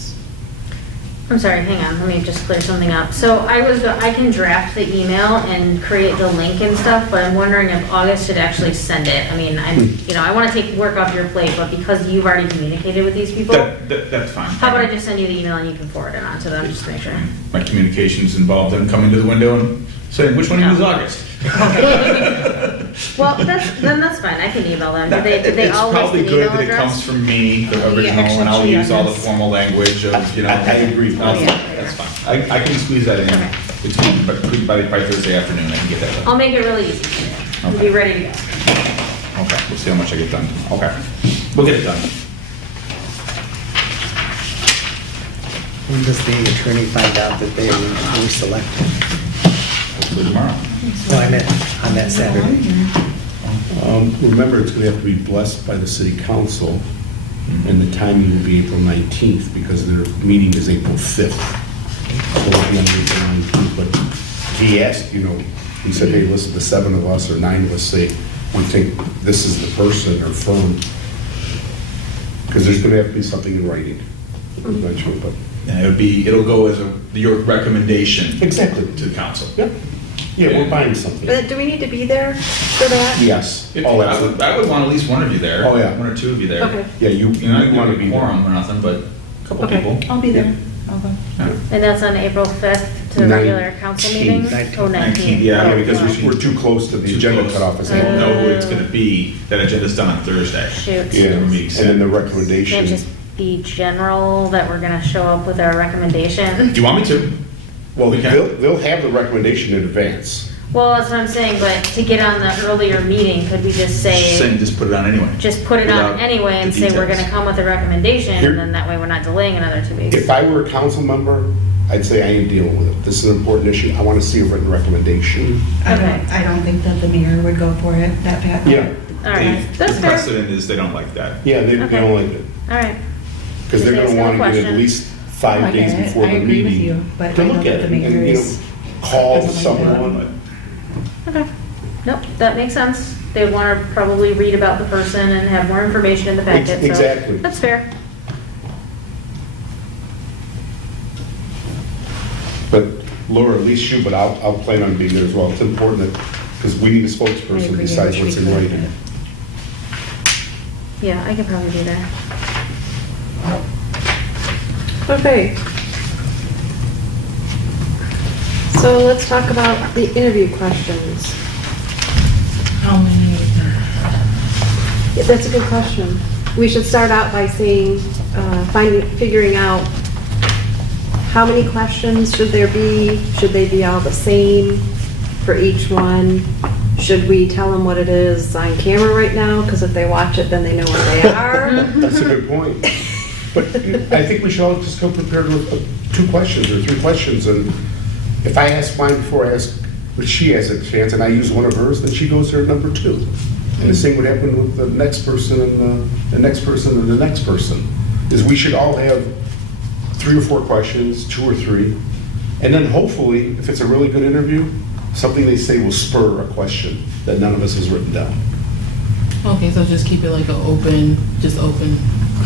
I'm sorry, hang on, let me just clear something up. So I can draft the email and create the link and stuff, but I'm wondering if August should actually send it. I mean, I want to take work off your plate, but because you've already communicated with these people, That's fine. how about I just send you the email and you can forward it on to them, just to make sure. My communications involve them coming to the window and saying, which one of you is August? Well, then that's fine, I can email them. Did they all list an It's probably good email that it comes address? from me, the Yeah, original, actually, and I'll she use all the has- formal language of, I agree. That's fine. I can squeeze that in. Okay. It's by Thursday afternoon, I can get that I'll done. make it really easy. We'll be ready to go. Okay, we'll see how much I get done. Okay, we'll get it done. When does the attorney find out that they were selected? Hopefully tomorrow. Oh, I meant on that Saturday. Remember, it's going to have to be blessed by the city council, and the timing will be April 19th, because their meeting is April 5th. So it'll be on April 19th, but he asked, he said, hey, listen, the 7 of us or 9 of us say, we think this is the person or firm, because there's going to have to be something in writing eventually, but. And it'll go as your recommendation. Exactly. To the council. Yep. Yeah, we're buying something. But do we need to be there for that? Yes. If- Oh, I would want at least one of you there. Oh, yeah. One or two of you there. Okay. Yeah, you I want to be there. quorum or nothing, but a couple Okay. people. I'll be there. I'll go. Yeah. And that's on April 5th to the regular council meeting? 19th. Oh, 19th. Yeah, Yeah, because Oh, we're too close to the Too agenda close. cutoff. I don't know who it's gonna be. That agenda's done on Thursday. Shoot. Yeah, It'll and be then the Can't recommendation. just be general that we're gonna show up with our recommendation? Do you want me to? Well, we can. they'll have the recommendation in advance. Well, that's what I'm saying, but to get on the earlier meeting, could we just say, Saying just put it on anyway. just put it on Without anyway and the say we're details. gonna come with a recommendation, Here- and then that way we're not delaying another 2 weeks? If I were a council member, I'd say I ain't dealing with it. This is an important issue. I want to see a written recommendation. Okay. I don't think that the mayor would go for it that bad. Yeah, All right, The that's fair. precedent is they don't like that. yeah, they Okay. don't like it. All right. Because they're Does going to anybody want to have a get at question? least 5 I days get it. before I the agree with meeting you, but to I know look that at the it and, mayor you know, is- call doesn't like that. someone. Okay. Nope, that makes sense. They would want to probably read about the person and have more information in the packet, so. Exactly. That's fair. But Laura, at least you, but I'll plan on being there as well. It's important that, because we need a I spokesperson agree. besides I what's wish in we could. writing. Yeah, I could probably be there. Okay. So let's talk about the interview questions. How many? Yeah, that's a good question. We should start out by saying, figuring out how many questions should there be? Should they be all the same for each one? Should we tell them what it is on camera right now? Because if they watch it, then they know what they are. That's a good point. But I think we should all just go prepared with 2 questions or 3 questions. And if I ask mine before I ask, but she has a chance and I use one of hers, then she goes there at number 2. And the same would happen with the next person and the next person and the next person. Is we should all have 3 or 4 questions, 2 or 3. And then hopefully, if it's a really good interview, something they say will spur a question that none of us has written down. Okay, so just keep it like an open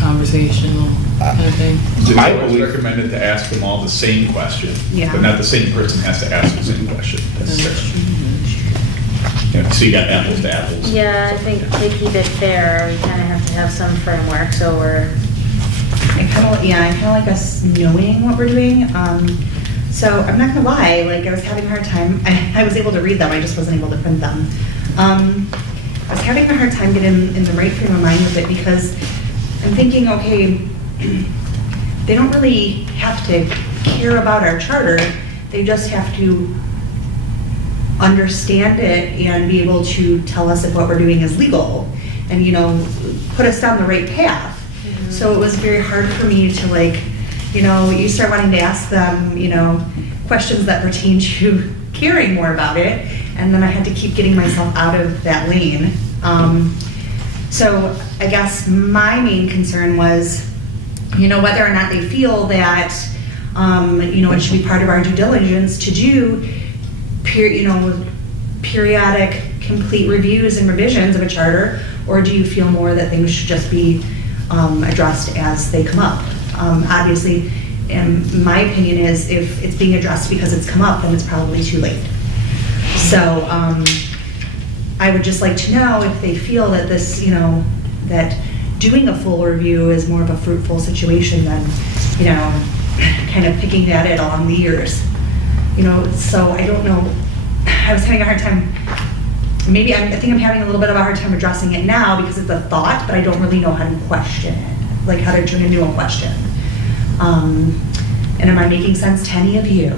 conversational kind of thing. It's My always belief- recommended to ask them all the same question, Yeah. but not the same person has to ask the same question necessarily. You know, so you got apples to apples. Yeah, I think to keep it fair, we kind of have to have some framework, so we're, I kind of like us knowing what we're doing. So I'm not gonna lie, like I was having a hard time. I was able to read them, I just wasn't able to print them. I was having a hard time getting in the right frame of mind with it because I'm thinking, okay, they don't really have to care about our charter. They just have to understand it and be able to tell us if what we're doing is legal and, you know, put us down the right path. So it was very hard for me to like, you know, you start wanting to ask them, you know, questions that pertain to caring more about it. And then I had to keep getting myself out of that lane. So I guess my main concern was, you know, whether or not they feel that, you know, it should be part of our due diligence to do, periodic, complete reviews and revisions of a charter, or do you feel more that things should just be addressed as they come up? Obviously, in my opinion is if it's being addressed because it's come up, then it's probably too late. So I would just like to know if they feel that this, you know, that doing a full review is more of a fruitful situation than, you know, kind of picking at it along the years. You know, so I don't know, I was having a hard time, maybe I think I'm having a little bit of a hard time addressing it now because it's a thought, but I don't really know how to question it, like how to turn into a question. And am I making sense to any of you?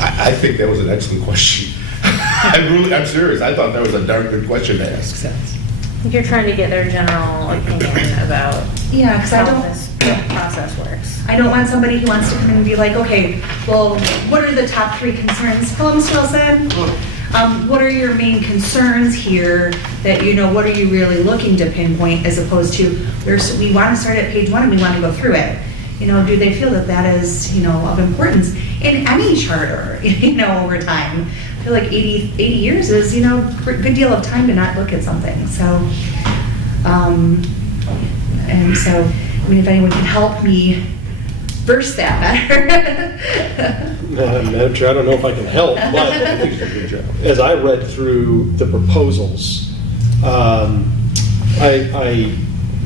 I think that was an excellent question. I'm serious. I thought that was a darn good question to Makes ask. sense. I think you're trying to get their general opinion about Yeah, because I how don't. this process works. I don't want somebody who wants to come in and be like, okay, well, what are the top 3 concerns? Hello, Mr. Wilson. What are your main concerns here that, you know, what are you really looking to pinpoint as opposed to, we want to start at page 1 and we want to go through it. You know, do they feel that that is, you know, of importance in any charter, you know, over time? I feel like 80 years is, you know, a good deal of time to not look at something. So, and so, I mean, if anyone can help me verse that better. Madam Chair, I don't know if I can help, but as I read through the proposals, I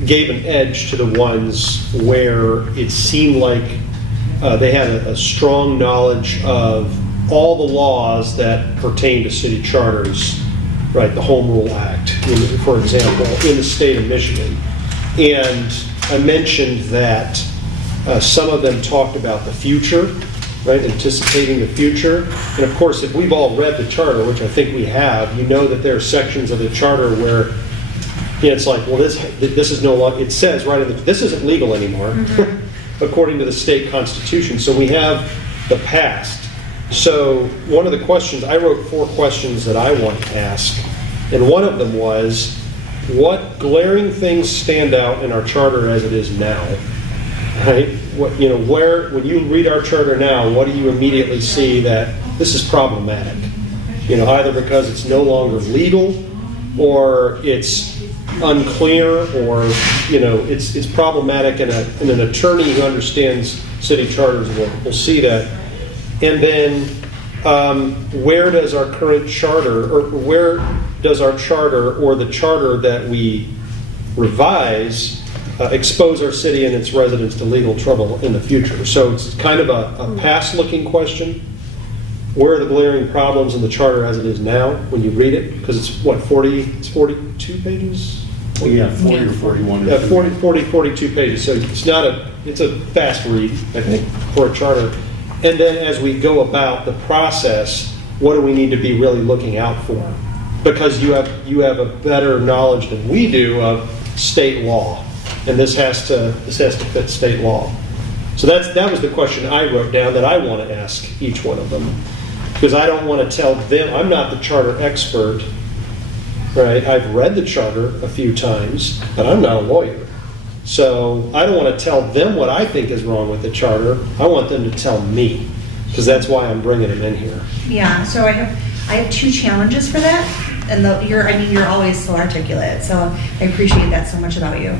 gave an edge to the ones where it seemed like they had a strong knowledge of all the laws that pertain to city charters, right, the Home Rule Act, for example, in the state of Michigan. And I mentioned that some of them talked about the future right? Anticipating the future. And of course, if we've all read the charter, which I think we have, you know that there are sections of the charter where it's like, well, this is no longer, it says right in the, this isn't legal anymore, according to the state constitution. So we have the past. So one of the questions, I wrote 4 questions that I want to ask. And one of them was, what glaring things stand out in our charter as it is now? Right? What, where, when you read our charter now, what do you immediately see that this is problematic? Either because it's no longer legal, or it's unclear, or it's problematic, and an attorney who understands city charters will see that. And then where does our current charter, or where does our charter or the charter that we revise expose our city and its residents to legal trouble in the future? So it's kind of a past-looking question. Where are the glaring problems in the charter as it is now when you read it? Because it's, what, 42 pages? Yeah, 40 or 41. Yeah, 42 pages. So it's a fast read, I think, for a charter. And then as we go about the process, what do we need to be really looking out for? Because you have a better knowledge than we do of state law, and this has to fit state law. So that was the question I wrote down that I want to ask each one of them, because I don't want to tell them, I'm not the charter expert, right? I've read the charter a few times, but I'm not a lawyer. So I don't want to tell them what I think is wrong with the charter. I want them to tell me, because that's why I'm bringing them in here. Yeah, so I have 2 challenges for that. And you're always so articulate, so I appreciate that so much about you,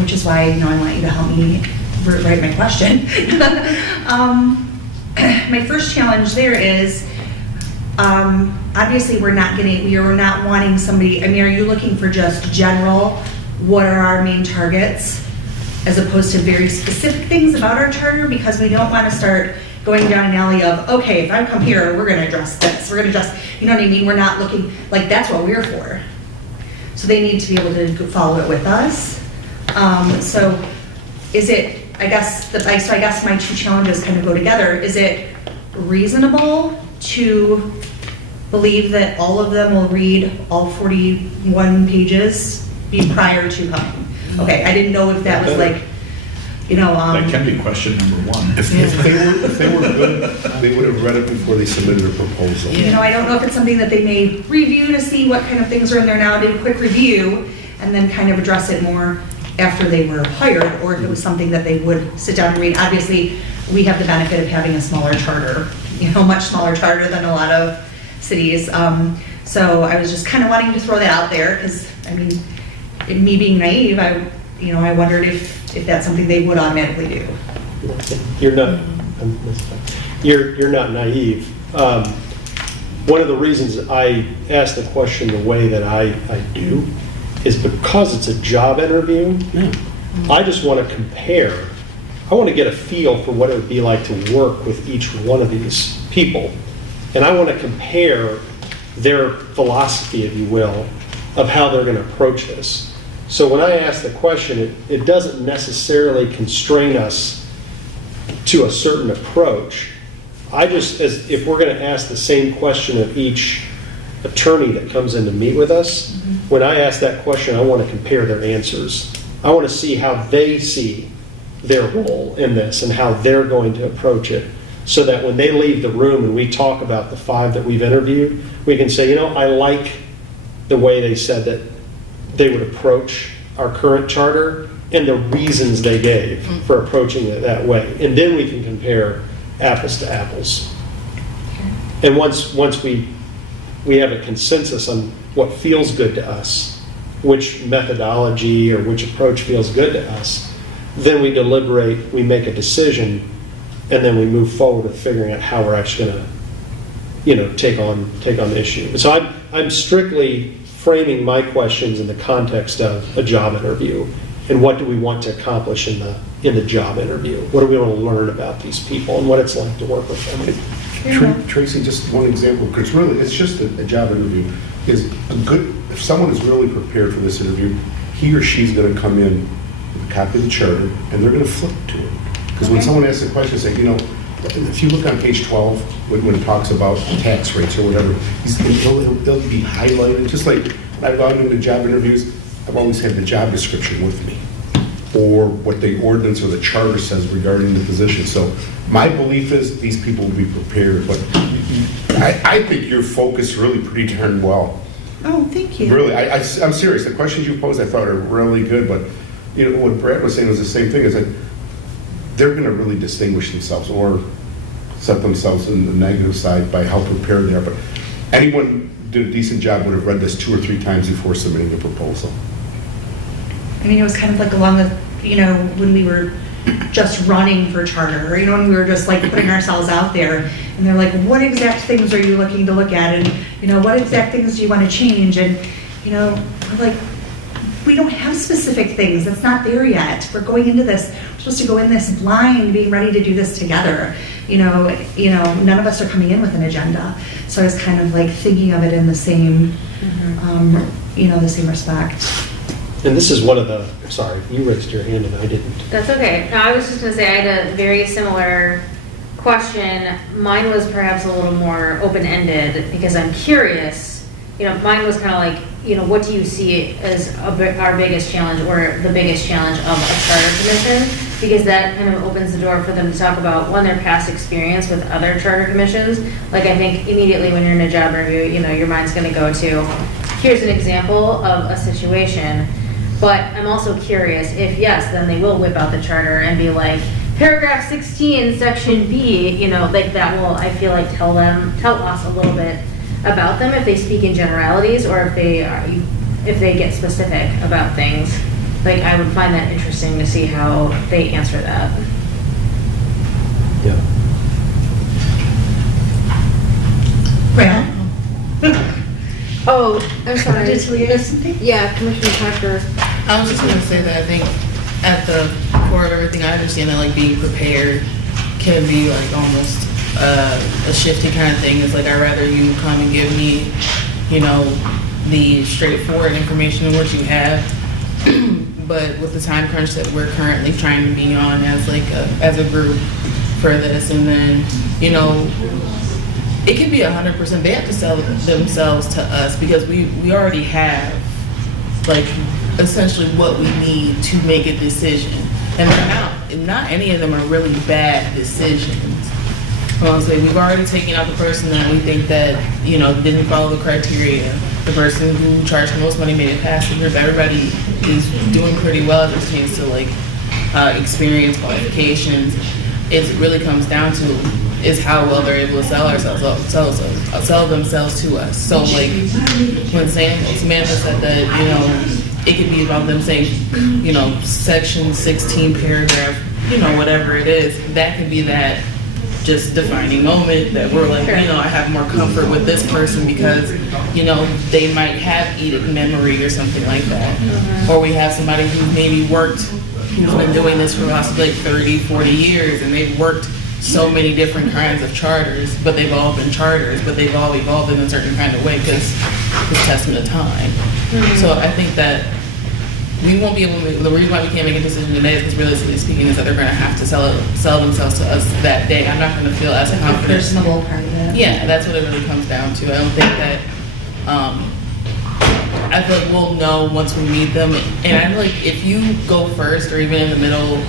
which is why I want you to help me write my question. My first challenge there is, obviously we are not wanting somebody. I mean, are you looking for just general? What are our main targets, as opposed to very specific things about our charter? Because we don't want to start going down an alley of, okay, if I come here, we're going to address this. We're going to address, you know what I mean? We're not looking, like, that's what we're for. So they need to be able to follow it with us. So is it, I guess my 2 challenges kind of go together. Is it reasonable to believe that all of them will read all 41 pages prior to coming? Okay, I didn't know if that was like, That can be question number 1. If they were good, they would have read it before they submitted a proposal. I don't know if it's something that they may review to see what kind of things are in there now, do a quick review, and then kind of address it more after they were hired, or if it was something that they would sit down and read. Obviously, we have the benefit of having a smaller charter, much smaller charter than a lot of cities. So I was just kind of wanting to throw that out there, because, me being naive, I wondered if that's something they would automatically do. You're not naive. One of the reasons I ask the question the way that I do is because it's a job interview. I just want to compare. I want to get a feel for what it would be like to work with each one of these people. And I want to compare their philosophy, if you will, of how they're going to approach this. So when I ask the question, it doesn't necessarily constrain us to a certain approach. If we're going to ask the same question of each attorney that comes in to meet with us, when I ask that question, I want to compare their answers. I want to see how they see their role in this and how they're going to approach it, so that when they leave the room and we talk about the 5 that we've interviewed, we can say, I like the way they said that they would approach our current charter and the reasons they gave for approaching it that way. And then we can compare apples to apples. And once we have a consensus on what feels good to us, which methodology or which approach feels good to us, then we deliberate, we make a decision, and then we move forward with figuring out how we're actually going to, take on the issue. So I'm strictly framing my questions in the context of a job interview, and what do we want to accomplish in the job interview? What do we want to learn about these people and what it's like to work with them? Tracy, just one example, because really it's just a job interview. If someone is really prepared for this interview, he or she's going to come in with a copy of the charter, and they're going to flip to it. Because when someone asks a question, say, if you look on page 12, when it talks about tax rates or whatever, they'll be highlighted, just like when I've gone into job interviews, I've always had the job description with me, or what the ordinance or the charter says regarding the position. So my belief is these people will be prepared, but I think you're focused really pretty darn well. Oh, thank you. Really, I'm serious. The questions you posed I thought are really good, but you know, what Brad was saying was the same thing, is that they're going to really distinguish themselves or set themselves in the negative side by how prepared they are. But anyone who did a decent job would have read this 2 or 3 times before submitting a proposal. I mean, it was kind of like along the, you know, when we were just running for charter, or, you know, when we were just like putting ourselves out there, and they're like, what exact things are you looking to look at? And, you know, what exact things do you want to change? And, you know, we're like, we don't have specific things. That's not there yet. We're going into this, we're supposed to go in this blind, being ready to do this together. You know, none of us are coming in with an agenda. So I was kind of like thinking of it in the same, you know, the same respect. And this is one of the, sorry, you raised your hand and I didn't. That's okay. No, I was just gonna say, I had a very similar question. Mine was perhaps a little more open-ended, because I'm curious. You know, mine was kind of like, you know, what do you see as our biggest challenge, or the biggest challenge of a charter commission? Because that kind of opens the door for them to talk about, one, their past experience with other charter commissions. Like, I think immediately when you're in a job interview, you know, your mind's gonna go to, here's an example of a situation. But I'm also curious if, yes, then they will whip out the charter and be like, paragraph 16, section B, you know, like that will, I feel like, tell us a little bit about them if they speak in generalities, or if they get specific about things. Like, I would find that interesting to see how they answer that. Yeah. Brad? Oh, I'm sorry. Did Talia have something? Yeah, Commissioner Parker. I was just gonna say that I think at the core of everything, I understand that like being prepared can be like almost a shifty kind of thing. It's like, I'd rather you come and give me, you know, the straightforward information of what you have. But with the time crunch that we're currently trying to be on as like as a group for this, and then, you know, it can be 100%. They have to sell themselves to us, because we already have like essentially what we need to make a decision, and they're not any of them are really bad decisions. Honestly, we've already taken out the person that we think that, you know, didn't follow the criteria. The person who charged the most money made it past the group. Everybody is doing pretty well as it pertains to like experience, qualifications. It really comes down to is how well they're able to sell themselves to us. So like when Samantha said that, you know, it could be about them saying, you know, section 16 paragraph, you know, whatever it is, that could be that just defining moment that we're like, you know, I have more comfort with this person because, you know, they might have Edic memory or something like that. Or we have somebody who maybe who's been doing this for possibly like 30, 40 years, and they've worked so many different kinds of charters, but they've all been charters, but they've all evolved in a certain kind of way because it's testament of time. So I think that we won't be able to, the reason why we can't make a decision today is because realistically speaking is that they're going to have to sell themselves to us that day. I'm not going to feel as confident. The personable part of it. Yeah, that's what it really comes down to. I don't think that, I feel like we'll know once we meet them. And I feel like if you go first or even in the middle,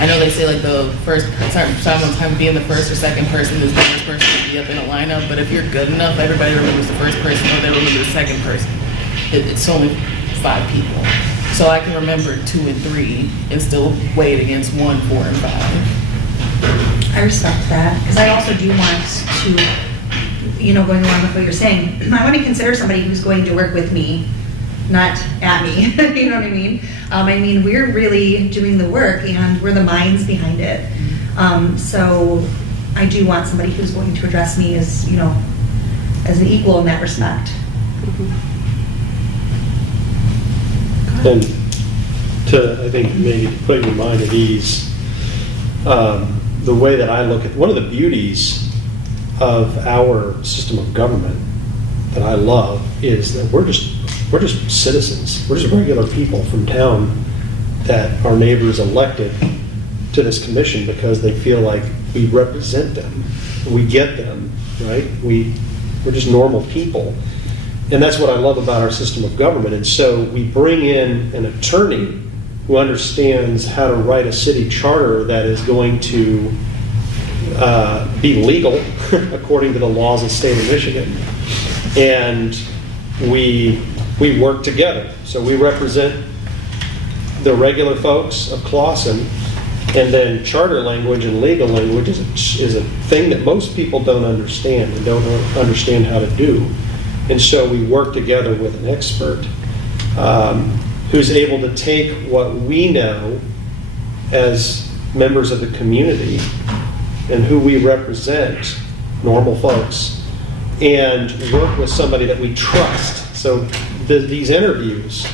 I know they say like the first, sometimes being the first or second person is the first person to be up in a lineup, but if you're good enough, everybody remembers the first person or they remember the second person. It's only 5 people. So I can remember 2 and 3 and still weigh it against 1, 4, and 5. I respect that, because I also do want to, you know, going along with what you're saying, I want to consider somebody who's going to work with me, not at me, you know what I mean? I mean, we're really doing the work and we're the minds behind it. So I do want somebody who's going to address me as, you know, as an equal in that respect. And to, I think, maybe to put your mind at ease, the way that I look at, one of the beauties of our system of government that I love is that we're just citizens. We're just regular people from town that our neighbors elected to this commission because they feel like We represent them. We get them, right? We're just normal people. And that's what I love about our system of government. And so we bring in an attorney who understands how to write a city charter that is going to be legal according to the laws of the state of Michigan. And we work together. So we represent the regular folks of Clawson, and then charter language and legal language is a thing that most people don't understand and don't understand how to do. And so we work together with an expert who's able to take what we know as members of the community and who we represent, normal folks, and work with somebody that we trust. So these interviews,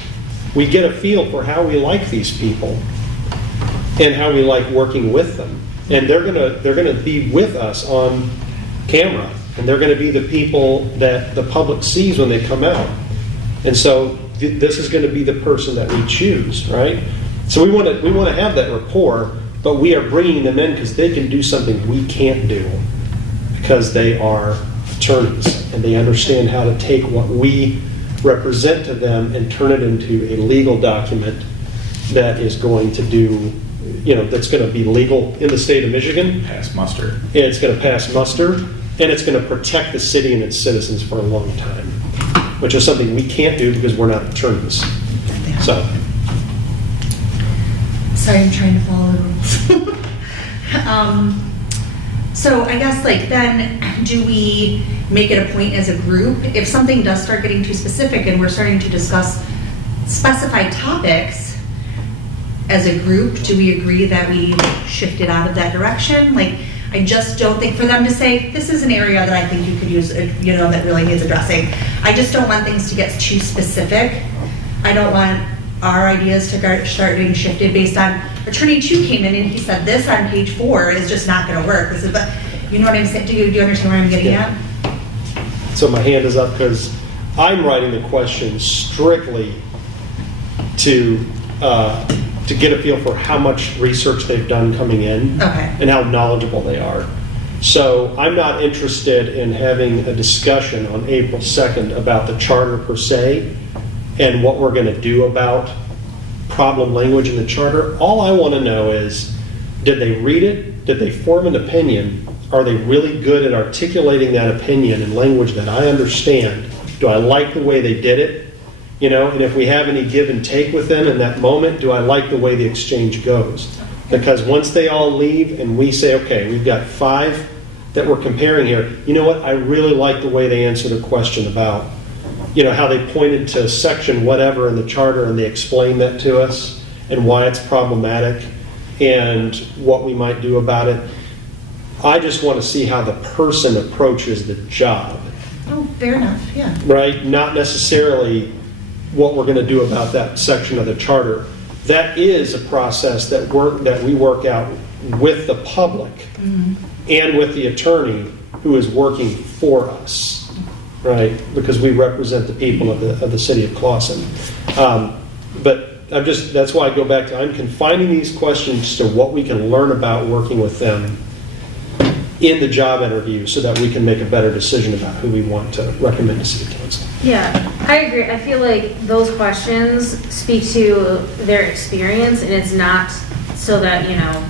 we get a feel for how we like these people and how we like working with them. And they're gonna be with us on camera, and they're gonna be the people that the public sees when they come out. And so this is gonna be the person that we choose, right? So we wanna have that rapport, but we are bringing them in because they can do something we can't do, because they are attorneys and they understand how to take what we represent to them and turn it into a legal document that is going to do, that's going to be legal in the state of Michigan. Pass muster. It's going to pass muster, and it's going to protect the city and its citizens for a long time, which is something we can't do because we're not attorneys. So. Sorry, I'm trying to follow the rules. So I guess then do we make it a point as a group? If something does start getting too specific and we're starting to discuss specified topics as a group, do we agree that we shift it out of that direction? I just don't think for them to say, this is an area that I think you could use, that really needs addressing. I just don't want things to get too specific. I don't want our ideas to start being shifted based on Attorney 2 came in and he said this on page 4 is just not going to work. But you know what I'm saying? Do you understand where I'm getting at? So my hand is up because I'm writing the question strictly to get a feel for how much research they've done coming in, Okay. and how knowledgeable they are. So I'm not interested in having a discussion on April 2nd about the charter per se and what we're going to do about problem language in the charter. All I want to know is, did they read it? Did they form an opinion? Are they really good at articulating that opinion in language that I understand? Do I like the way they did it? And if we have any give and take with them in that moment, do I like the way the exchange goes? Because once they all leave and we say, okay, we've got 5 that we're comparing here, you know what? I really like the way they answered a question about how they pointed to section whatever in the charter and they explained that to us and why it's problematic and what we might do about it. I just want to see how the person approaches the job. Oh, fair enough, yeah. Right? Not necessarily what we're going to do about that section of the charter. That is a process that we work out with the public and with the attorney who is working for us, right? Because we represent the people of the city of Clawson. But that's why I go back to, I'm confining these questions to what we can learn about working with them in the job interview so that we can make a better decision about who we want to recommend to city council. Yeah, I agree. I feel like those questions speak to their experience, and it's not so that,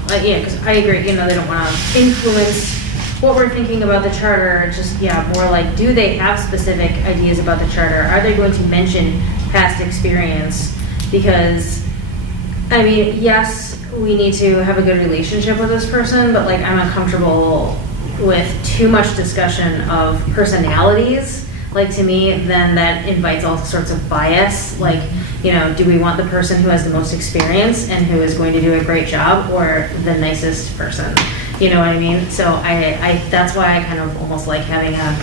because I agree, they don't want to influence what we're thinking about the charter. Just, more like, do they have specific ideas about the charter? Are they going to mention past experience? Because, yes, we need to have a good relationship with this person, but I'm uncomfortable with too much discussion of personalities. To me, then that invites all sorts of bias. Do we want the person who has the most experience and who is going to do a great job, or the nicest person? You know what I mean? So I that's why I kind of almost like having a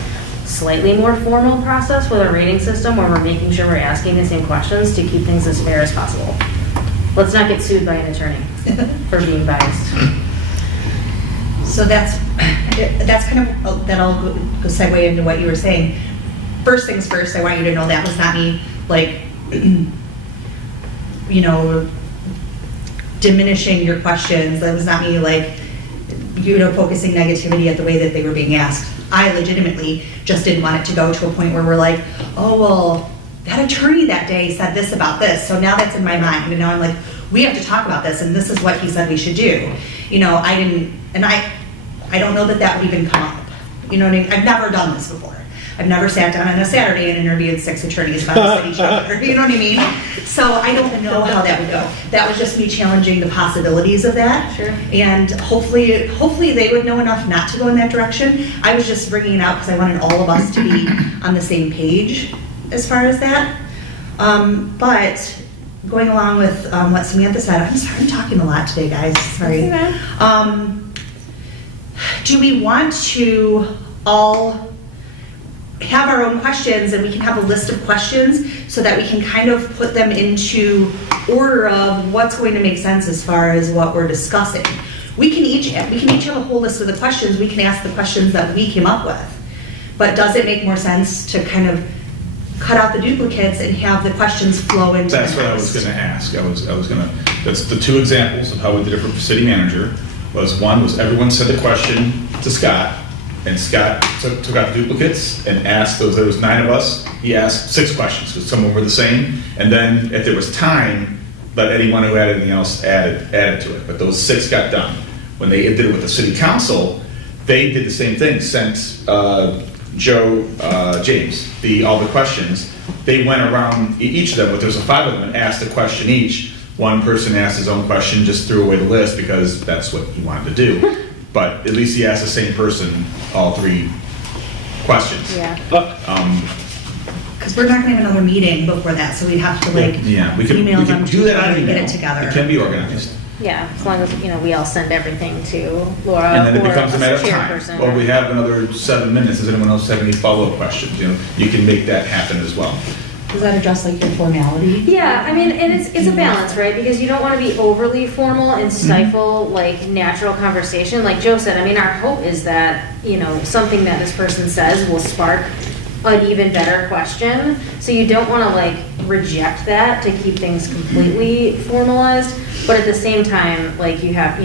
slightly more formal process with our rating system where we're making sure we're asking the same questions to keep things as fair as possible. Let's not get sued by an attorney for being biased. So that's kind of, that'll go segue into what you were saying. First things first, I want you to know that was not me, diminishing your questions. That was not me, focusing negativity at the way that they were being asked. I legitimately just didn't want it to go to a point where we're like, oh, well, that attorney that day said this about this, so now that's in my mind, and now I'm like, we have to talk about this, and this is what he said we should do. I don't know that that would even come up. You know what I mean? I've never done this before. I've never sat down on a Saturday and interviewed 6 attorneys about the city charter. You know what I mean? So I don't know how that would go. That was just me challenging the possibilities of that. Sure. And hopefully they would know enough not to go in that direction. I was just bringing it out because I wanted all of us to be on the same page as far as that. But going along with what Samantha said, I'm sorry, I'm talking a lot today, guys. Sorry. Do we want to all have our own questions, and we can have a list of questions so that we can kind of put them into order of what's going to make sense as far as what we're discussing? We can each have a whole list of the questions. We can ask the questions that we came up with. But does it make more sense to kind of cut out the duplicates and have the questions flow into That's the what I was going to ask. That's the 2 examples of how we did it for city manager. One was everyone sent a question to Scott, and Scott took out the duplicates and asked those. There was 9 of us. He asked 6 questions because some of them were the same. And then if there was time, let anyone who had anything else added to it. But those 6 got done. When they did it with the city council, they did the same thing. Sent Joe James all the questions. They went around each of them, but there's 5 of them, and asked a question each. One person asked his own question, just threw away the list because that's what he wanted to do. But at least he asked the same person all 3 questions. Yeah. Because we're not going to have another meeting before that, so we'd have to email them do that on to email. get it together. It can be organized. Yeah, as long as, we all send everything to Laura And then it or becomes a matter of time. chairperson. Well, we have another 7 minutes. Does anyone else have any follow-up questions? You can make that happen as well. Does that address your formality? Yeah, I mean, and it's a balance, right? Because you don't want to be overly formal and stifle natural conversation. Like Joe said, I mean, our hope is that, something that this person says will spark an even better question. So you don't want to reject that to keep things completely formalized. But at the same time, you have,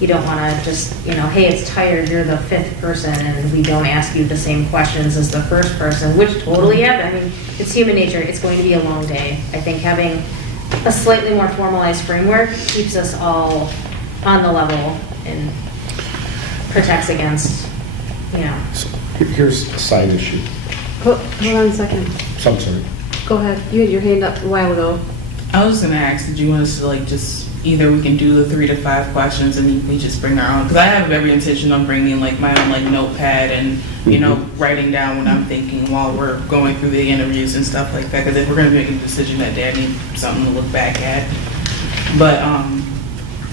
you don't want to just, hey, it's tired, you're the 5th person, and we don't ask you the same questions as the 1st person, which totally happens. I mean, it's human nature. It's going to be a long day. I think having a slightly more formalized framework keeps us all on the level and protects against, Here's a side issue. Hold on a second. So I'm sorry. Go ahead. You had your hand up a while ago. I was gonna ask, did you want us to just either we can do the 3 to 5 questions and we just bring our own? Because I have every intention on bringing my own notepad and writing down what I'm thinking while we're going through the interviews and stuff like that. Because if we're gonna make a decision that day, I need something to look back at. But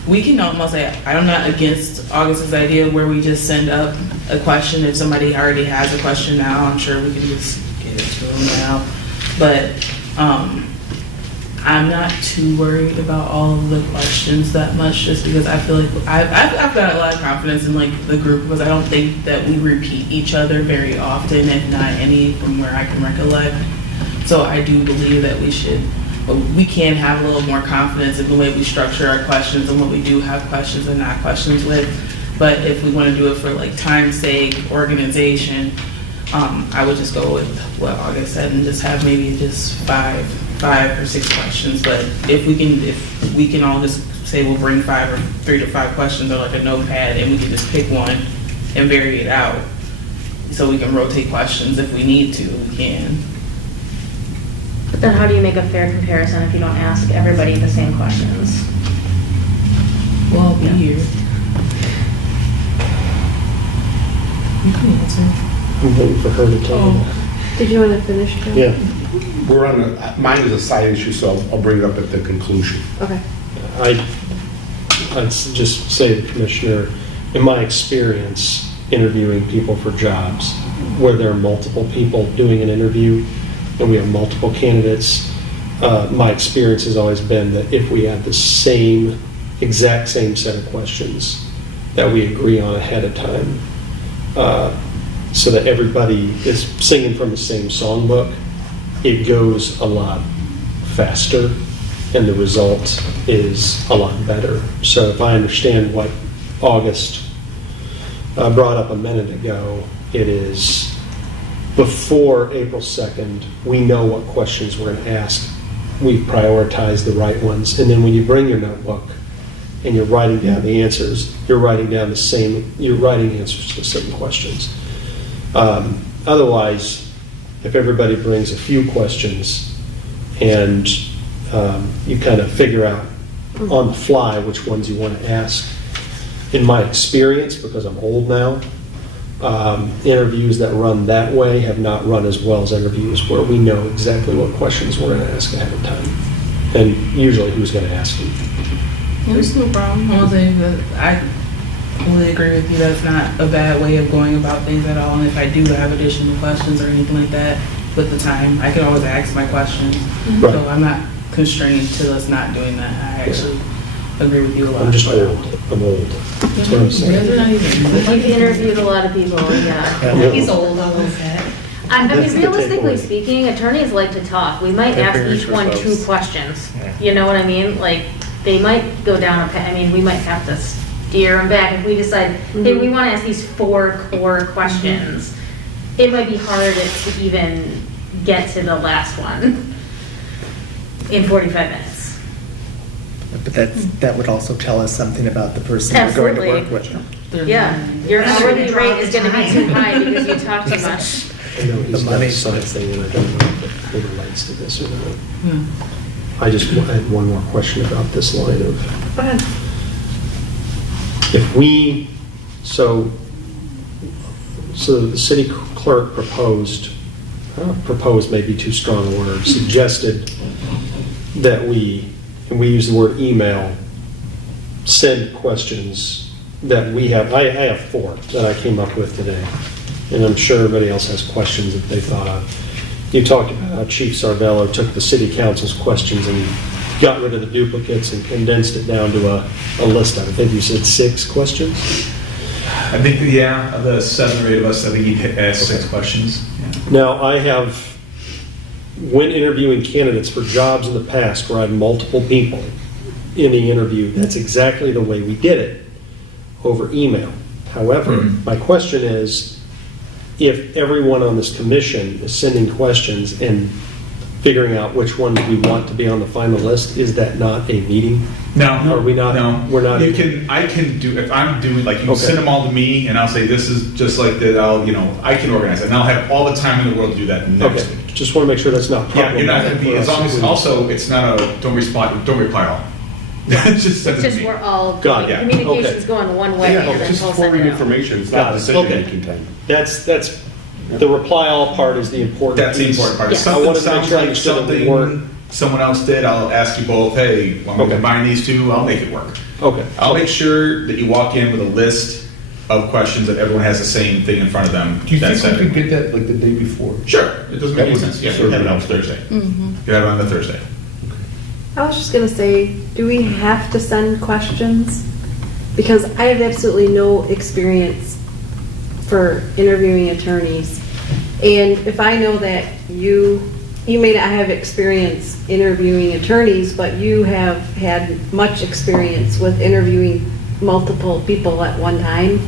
we can almost say I'm not against August's idea where we just send up a question if somebody already has a question now. I'm sure we can just get it to them now. But I'm not too worried about all of the questions that much, just because I feel like I've got a lot of confidence in the group, because I don't think that we repeat each other very often, if not any, from where I can recollect. So I do believe that we can have a little more confidence in the way we structure our questions and what we do have questions and not questions with. But if we want to do it for time's sake, organization, I would just go with what August said and just have maybe just 5 or 6 questions. But if we can all just say we'll bring 5 or 3 to 5 questions or a notepad, and we can just pick one and vary it out, so we can rotate questions if we need to, we can. But then how do you make a fair comparison if you don't ask everybody the same questions? Well, I'll be here. You can answer. I'm waiting for her to tell me. Did you want to finish, Joe? Yeah. Mine is a side issue, so I'll bring it up at the conclusion. Okay. I'd just say to the Commissioner, in my experience interviewing people for jobs, where there are multiple people doing an interview and we have multiple candidates, my experience has always been that if we have the exact same set of questions that we agree on ahead of time, so that everybody is singing from the same songbook, it goes a lot faster and the result is a lot better. So if I understand what August brought up a minute ago, it is before April 2nd, we know what questions we're going to ask. We prioritize the right ones. And then when you bring your notebook and you're writing down the answers, you're writing answers to the same questions. Otherwise, if everybody brings a few questions and you kind of figure out on the fly which ones you want to ask, in my experience, because I'm old now, interviews that run that way have not run as well as interviews where we know exactly what questions we're going to ask ahead of time, and usually who's going to ask them. There's no problem. I completely agree with you. That's not a bad way of going about things at all. And if I do have additional questions or anything like that with the time, I can always ask my questions. Right. So I'm not constrained to us not doing that. I actually agree with you a lot. I'm just old. I'm old. That's what I'm saying. You're not even- You've interviewed a lot of people, yeah. Yeah. He's old, I will say. I mean, That's the realistically takeaway. speaking, attorneys like to talk. We might They're ask very each one two verbose. questions. Yeah. You know what I mean? Like, they might go down I mean, we might have to steer them back if we decide, hey, we want to ask these 4 core questions. It might be hard to even get to the last one in 45 minutes. But that would also tell us something about the person we're going to work Absolutely. with. Yeah, your Yeah. hourly rate is going to be too high because you talk too much. I know he's The got money. a side thing, and I don't know if it relates to this or not. Hmm. I just had one more question about this line of, Go ahead. if we, so the city clerk proposed may be too strong a word, suggested that we, and we use the word email, send questions that we have. I have 4 that I came up with today, and I'm sure everybody else has questions that they thought of. You talked about how Chief Sarvello took the city council's questions and got rid of the duplicates and condensed it down to a list of, I think you said 6 questions? I think, yeah, of the 7 or 8 of us, I think he asked 6 questions. Yeah. Now, I have, when interviewing candidates for jobs in the past where I had multiple people in the interview, that's exactly the way we did it, over email. However, my question is, if everyone on this commission is sending questions and figuring out which ones we want to be on the final list, is that not a meeting? No. Are we not- No. we're not You even- I can do, if I'm doing, like, you can Okay. send them all to me, and I'll say, this is just like that, I can organize it, and I'll have all the time in the world to do that next Okay, week. just want to make sure that's not Yeah, you're not gonna problematic be, for as long as, us. also, it's not a, don't reply all. Just send It's it to just me. we're all, Got it. Yeah. communication's Okay. going one way Yeah, and then just we'll send forwarding it out. information, it's Got not it. decision-making time. That's, the reply all part is the important That's the piece. important part. If Yes. I something wanted to make sounds sure I like understood that we weren't- something someone else did, I'll ask you both, hey, want me to Okay. combine these 2? I'll make it work. Okay. I'll make sure that you walk in with a list of questions that everyone has the same thing in front of them. Do you That's think we it. could get that like the day before? Sure, it doesn't That make any would sense. Yeah, serve you have it on enough. Thursday. You have it on the Thursday. I was just gonna say, do we have to send questions? Because I have absolutely no experience for interviewing attorneys. And if I know that you may not have experience interviewing attorneys, but you have had much experience with interviewing multiple people at one time,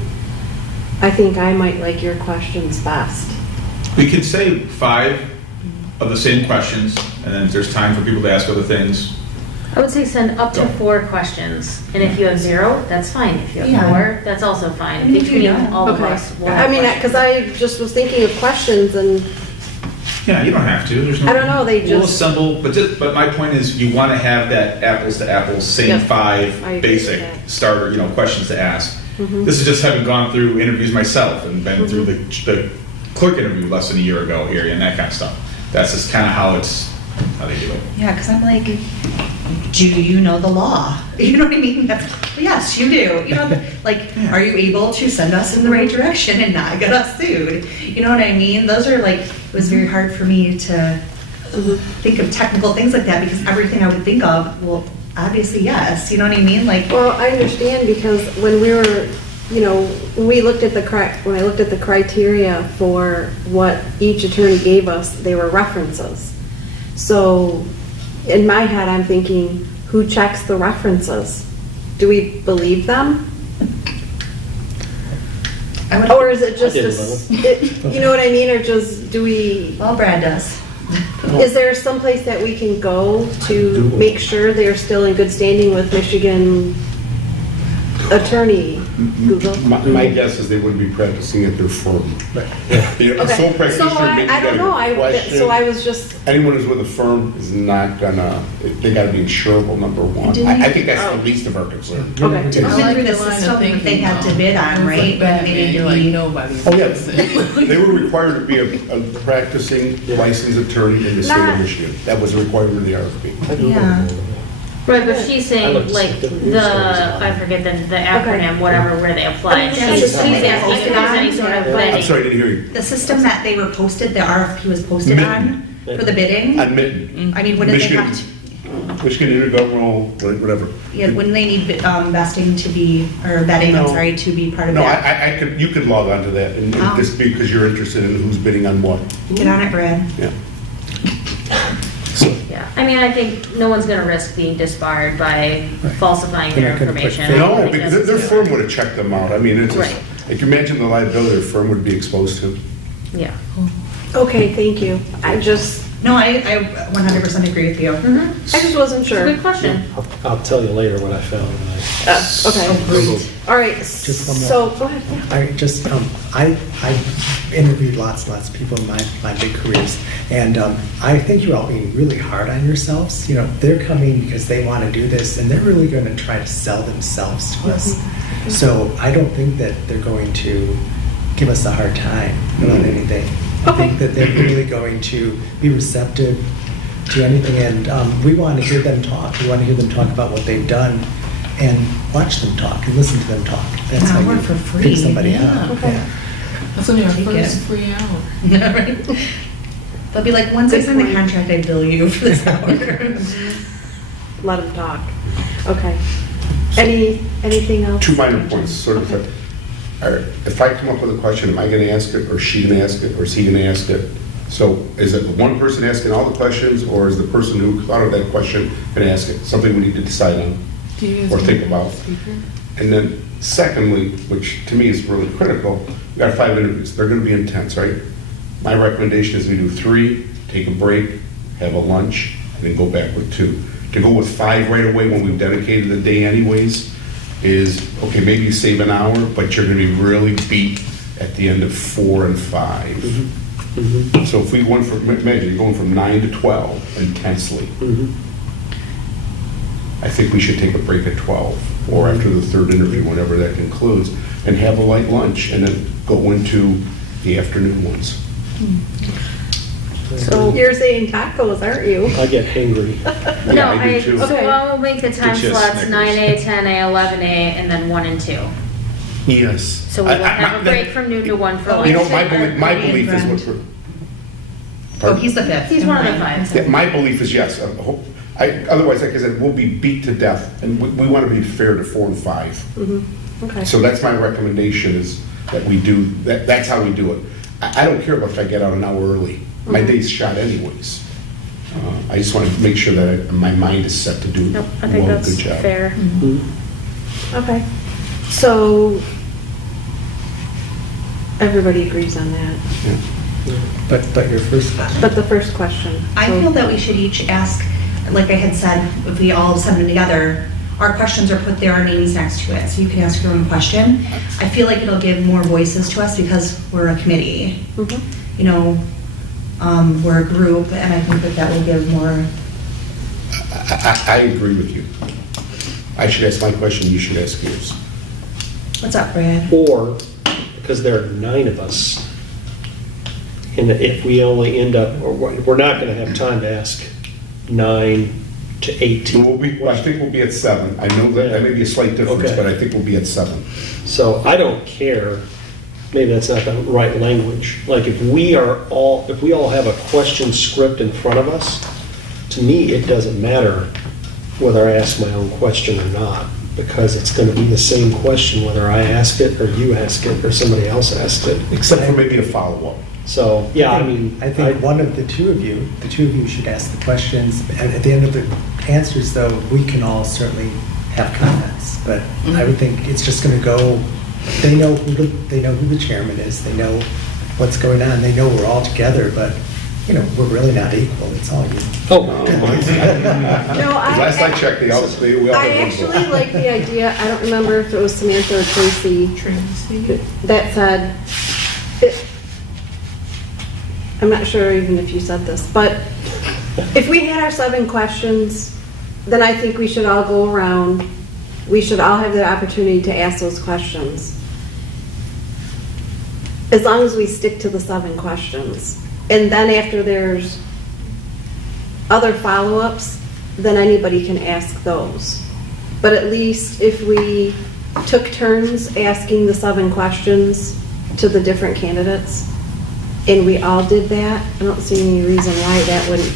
I think I might like your questions best. We could say 5 of the same questions, and then if there's time for people to ask other things. I would say send up to 4 questions, and if you have 0, that's fine. If you have Yeah. 4, that's also fine. And you do Between that. all of Okay. us, we'll I have mean, questions. because I just was thinking of questions and Yeah, you don't have to. There's no. I don't know, they We'll just- assemble, but my point is, you want to have that apples to apples, same Yep. 5 I agree basic with that. starter, questions to ask. Mm-hmm. This is just having gone through interviews myself and been through the clerk interview less than a year ago here and that kind of stuff. That's just kind of how they do it. Yeah, because I'm like, do you know the law? You know what I mean? Yes, you do. Are you able to send us in the right direction and not get us sued? You know what I mean? Those are it was very hard for me to think of technical things like that because everything I would think of, well, obviously yes. You know what I mean? Well, I understand because when we were, when I looked at the criteria for what each attorney gave us, they were references. So in my head, I'm thinking, who checks the references? Do we believe them? I would, Or is it just, I did you know what I mean, or just, do we, well, Brad does. is there someplace that we can go to make sure they're still in good standing with Michigan attorney? Google? My guess is they wouldn't be practicing at their firm. You know, a Okay. sole So practitioner, maybe I don't got know, a question. so I was just, Anyone who's with a firm is not gonna, they gotta be insurable, number one. I think that's the least of our concern. okay. Didn't I we like through the the line of system that they had to thinking, bid on, It's right? like When Batman, they needed you're to like, be- nobody's. Oh, yeah. They were required to be a practicing licensed attorney in the state of Michigan. That was a requirement of the RFP. Yeah. Right, but she's I saying looked like at the the, news stories about it. I forget the acronym, whatever, where they apply. Yeah, She's it's just asking something if there's any sort of posted on. I'm vetting. sorry, I didn't hear you. The system that they were posted, the RFP was posted on for the bidding, On Mitten. I mean, when did they Michigan, have to, Michigan intergovernmental, whatever. yeah, when they need vesting to be, or vetting, I'm No. sorry, to be part of No, that? I could, you could log on to that and Oh. just because you're interested in who's bidding on what. Get on it, Brad. Yeah. Yeah, I mean, I think no one's gonna risk being disbarred by Right. falsifying They're their not gonna put information. fake- I don't No, think because that's their necessary. firm would have checked them out. I mean, it's just, Right. I can imagine the liability their firm would be exposed to. Yeah. Okay, thank you. I just, No, I 100% agree with you. Mm-hmm. I just wasn't It's a sure. good question. I'll tell you later what I found. when Okay, all right, Just one more. so, go ahead. yeah. I just, I interviewed lots and lots of people in my big careers, and I think you're all being really hard on yourselves. You know, they're coming because they want to do this, and they're really going to try to sell themselves to us. So I don't think that they're going to give us a hard time about anything. I Okay. think that they're really going to be receptive to anything, and we want to hear them talk. We want to hear them talk about what they've done, and watch them talk and listen to them talk. That's And how I'll you work for free. pick somebody Yeah. up. Okay. Yeah. That's gonna be our Take first it. free hour. Right? They'll be like, once I Good sign the point. contract, I bill you for this hour. Let them talk. Okay. Anything else? Two minor points, sort of. If I come up with a question, am I going to ask it, or is she going to ask it, or is he going to ask it? So is it one person asking all the questions, or is the person who thought of that question going to ask it? Something we need to decide on. Do you guys Or need think a about. speaker? And then secondly, which to me is really critical, we got 5 interviews. They're going to be intense, right? My recommendation is we do 3, take a break, have a lunch, and then go back with 2. To go with 5 right away when we've dedicated the day anyways is, okay, maybe you save an hour, but you're going to be really beat at the end of 4 and 5. So if we went from, imagine you're going from 9 to 12 intensely. I think we should take a break at 12 or after the 3rd interview, whenever that concludes, and have a light lunch and then go into the afternoon ones. So you're saying tacos, aren't you? I get hangry. No, Yeah, I do too. so I'll make the time Get you a slots Snickers. 9A, 10A, 11A, and then 1 and 2. Yes. So we will have a break from noon to 1 for You know, lunch. my belief is what we're. Oh, he's the fifth. He's one of the 5. Yeah, my belief is yes. Otherwise, like I said, we'll be beat to death, and we want to be fair to 4 and 5. Okay. So that's my recommendation is that we do, that's how we do it. I don't care about if I get out an hour early. My day's shot anyways. I just want to make sure that my mind is set to do Nope, I think well, that's good job. fair. Okay. So everybody agrees on that. But your first question. But the first question. I so- feel that we should each ask, like I had said, if we all send them together, our questions are put there, our names next to it, so you can ask your own question. I feel like it'll give more voices to us because we're a committee. Mhm. You know, we're a group, and I think that that will give more. I agree with you. I should ask my question, you should ask yours. What's up, Brad? Or, because there are 9 of us, and if we only end up, or we're not going to have time to ask 9 to 18. I think we'll be at 7. I know that may be a slight difference, Okay. but I think we'll be at 7. So I don't care, maybe that's not the right language. Like if we all have a question script in front of us, to me, it doesn't matter whether I ask my own question or not, because it's going to be the same question whether I ask it or you ask it or somebody else asks it. Except for maybe a follow-up. So, yeah, I mean. I think one of the two of you should ask the questions. At the end of the answers, though, we can all certainly have comments. But I would think it's just going to go they know who the chairman is, they know what's going on, they know we're all together, but, you know, we're really not equal, it's all you. Oh, No, Last I checked, we all I had one actually vote. like the idea, I don't remember if it was Samantha or Tracy that said, I'm not sure even if you said this, but if we had our 7 questions, then I think we should all go around, we should all have the opportunity to ask those questions. As long as we stick to the 7 questions. And then after there's other follow-ups, then anybody can ask those. But at least if we took turns asking the 7 questions to the different candidates, and we all did that, I don't see any reason why that wouldn't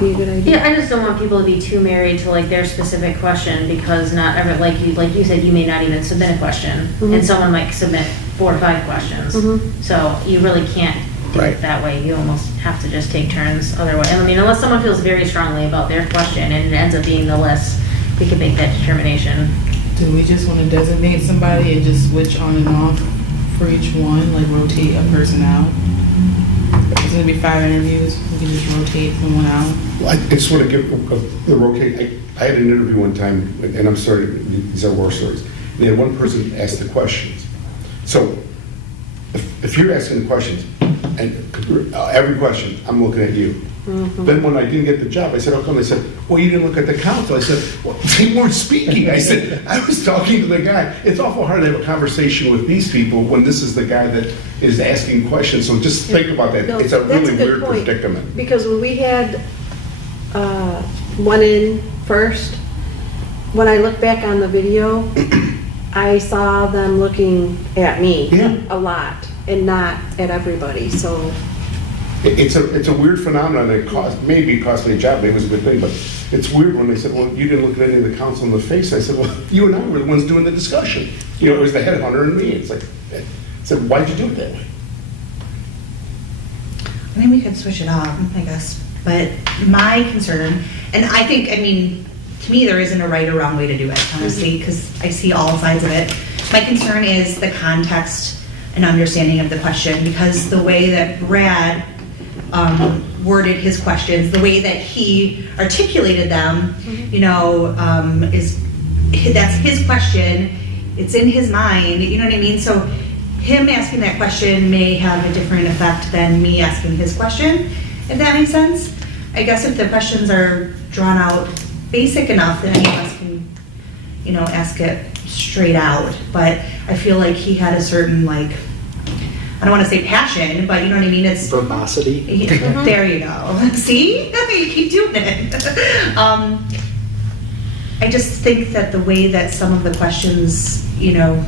be a good idea. Yeah, I just don't want people to be too married to like their specific question, because not every, like you said, you may not even submit a question, and someone might submit 4 or 5 questions. So you really can't do Right. it that way. You almost have to just take turns otherwise. I mean, unless someone feels very strongly about their question and it ends up being the list, we can make that determination. Do we just want to designate somebody and just switch on and off for each one, like rotate a person out? It's gonna be 5 interviews, we can just rotate someone out. Well, I just want to give the rotate. I had an interview one time, and I'm sorry, these are war stories. And they had one person ask the questions. So if you're asking the questions, and every question, I'm looking at you. Then when I didn't get the job, I said, how come? They said, well, you didn't look at the council. I said, well, they weren't speaking. I said, I was talking to the guy. It's awful hard to have a conversation with these people when this is the guy that is asking questions. So just think about that. No, It's a that's really good weird point. predicament. Because when we had one in first, when I look back on the video, I saw them looking at me Yeah. a lot and not at everybody, so. It's a weird phenomenon that maybe cost me a job, maybe it was a good thing, but it's weird when they said, well, you didn't look at any of the council in the face. I said, well, you and I were the ones doing the discussion. You know, it was the headhunter and me. It's like, I said, why'd you do it that way? I mean, we could switch it up, I guess, but my concern, and I think, I mean, to me, there isn't a right or wrong way to do it, honestly, because I see all sides of it. My concern is the context and understanding of the question, because the way that Brad worded his questions, the way that he articulated them, you know, that's his question, it's in his mind, you know what I mean? So him asking that question may have a different effect than me asking his question, if that makes sense. I guess if the questions are drawn out basic enough, then any of us can, you know, ask it straight out. But I feel like he had a certain, like, I don't want to say passion, but you know what I mean? It's verbosity. There you go. See? You keep doing it. I just think that the way that some of the questions, you know,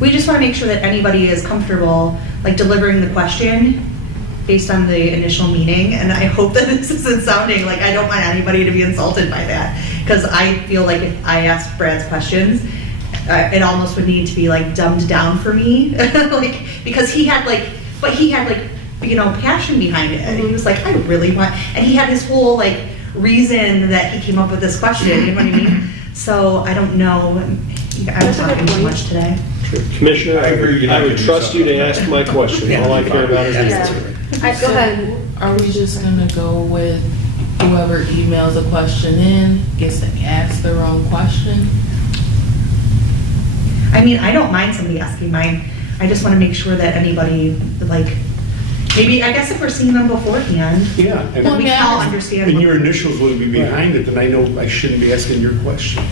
we just want to make sure that anybody is comfortable, like, delivering the question based on the initial meaning. And I hope that this isn't sounding like I don't want anybody to be insulted by that. Because I feel like if I asked Brad's questions, it almost would need to be like dumbed down for me, like, because he had like, you know, passion behind it. And he was like, I really want, and he had his whole like reason that he came up with this question, you know what I mean? So I don't know, I'm talking too much today. Commissioner, I agree, you're not I would gonna do trust you to something. ask my question. All I care about is the Yeah. answer. Go ahead. Are we just gonna go with whoever emails a question in gets to ask their own question? I mean, I don't mind somebody asking mine. I just want to make sure that anybody, like, maybe, I guess if we're seeing them beforehand, Yeah. And then we can all understand. and your initials will be behind it, then I know I shouldn't be asking your question.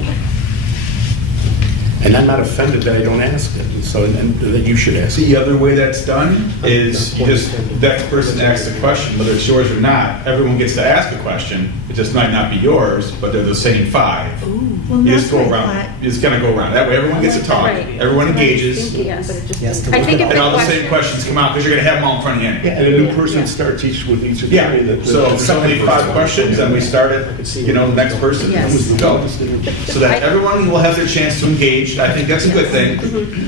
And I'm not offended that I don't ask it, and so, and that you should ask it. The other way that's done is you just, that person asks a question, whether it's yours or not, everyone gets to ask a question. It just might not be yours, but they're the same 5. Well, You that's just go what I around, thought. you just kind of go around. That way everyone gets to talk, Right. everyone engages, Yes. Yes, to I look think at if and all- all the same questions come out, because you're going to have them all in front of you. Yeah, and a new person starts each with each Yeah, attorney. so if somebody 5 questions, and we start it, you know, the next person, Yes. go. So that everyone will have their chance to engage. I think that's a good thing,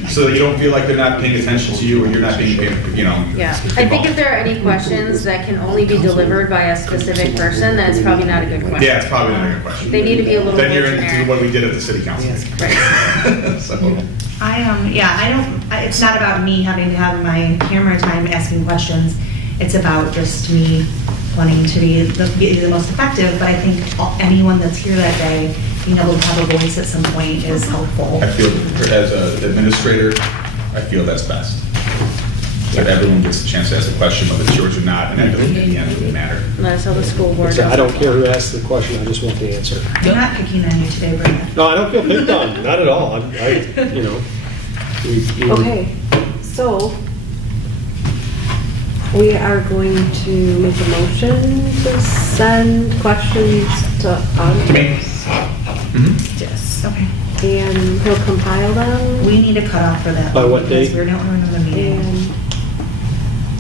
so that you don't feel like they're not paying attention to you, or you're not being, you know. Yeah, I think if there are any questions that can only be delivered by a specific person, then it's probably not a good question. Yeah, it's probably not a good question. They need to be a little Then more you're into generic. what we did at the city council. Yes. So, It's not about me having to have my camera time asking questions. It's about just me wanting to be the most effective, but I think anyone that's here that day, being able to have a voice at some point is helpful. I feel, as an administrator, I feel that's best. That everyone gets a chance to ask a question, whether it's yours or not, and that doesn't, in the end, really matter. That's how the school board. So I don't care who asks the question, I just want the answer. I'm not picking on you today, Brenda. No, I don't feel picked on, not at all. Okay, so we are going to make a motion to send questions to auditors. Yes. Okay. And he'll compile them. We need a cutoff for that. By what because date? We're not running another meeting.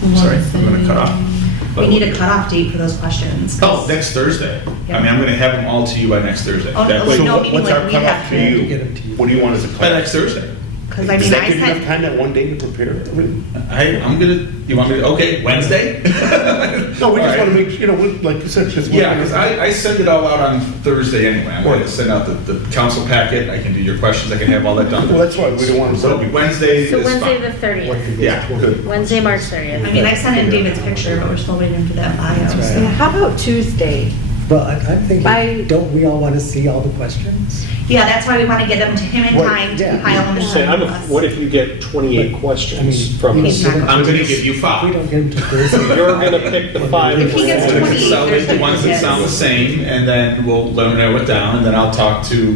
And Sorry, I'm gonna cut off. We need a cutoff date for those questions. Oh, next Thursday. I mean, I'm gonna have them all to you by next Thursday. Oh, That no, way- no, meaning what's our like we cutoff have to to. you? Get them to you. What do you want as a By cutoff? next Thursday. Because I Does mean, that I give you enough sent, time that one day to prepare everything? I'm gonna, you want me to, okay, Wednesday? No, we just All want right. to make, like you said, just. Yeah, because I send it all out on Thursday anyway. I'm going to send out the council packet, I can do your questions, I can have all that done. Well, that's why we don't want to. So it'll be Wednesday So is Wednesday fine. the 30th. Yeah, good. Wednesday, March 30th. I mean, I sent in David's picture, but we're still waiting for that bio. That's right. so- yeah, how about Tuesday? Well, I'm thinking, By- don't we all want to see all the questions? Yeah, that's why we want to get them to him in What- time to yeah. compile them and Say, send them to us. what if you get 28 questions from us? He's not I'm gonna give you If we five. don't get them to Thursday. You're gonna pick the 5. If he gets I'm gonna 20, consolidate there's the like ones that hits. sound the same, and then we'll let them narrow it down, and then I'll talk to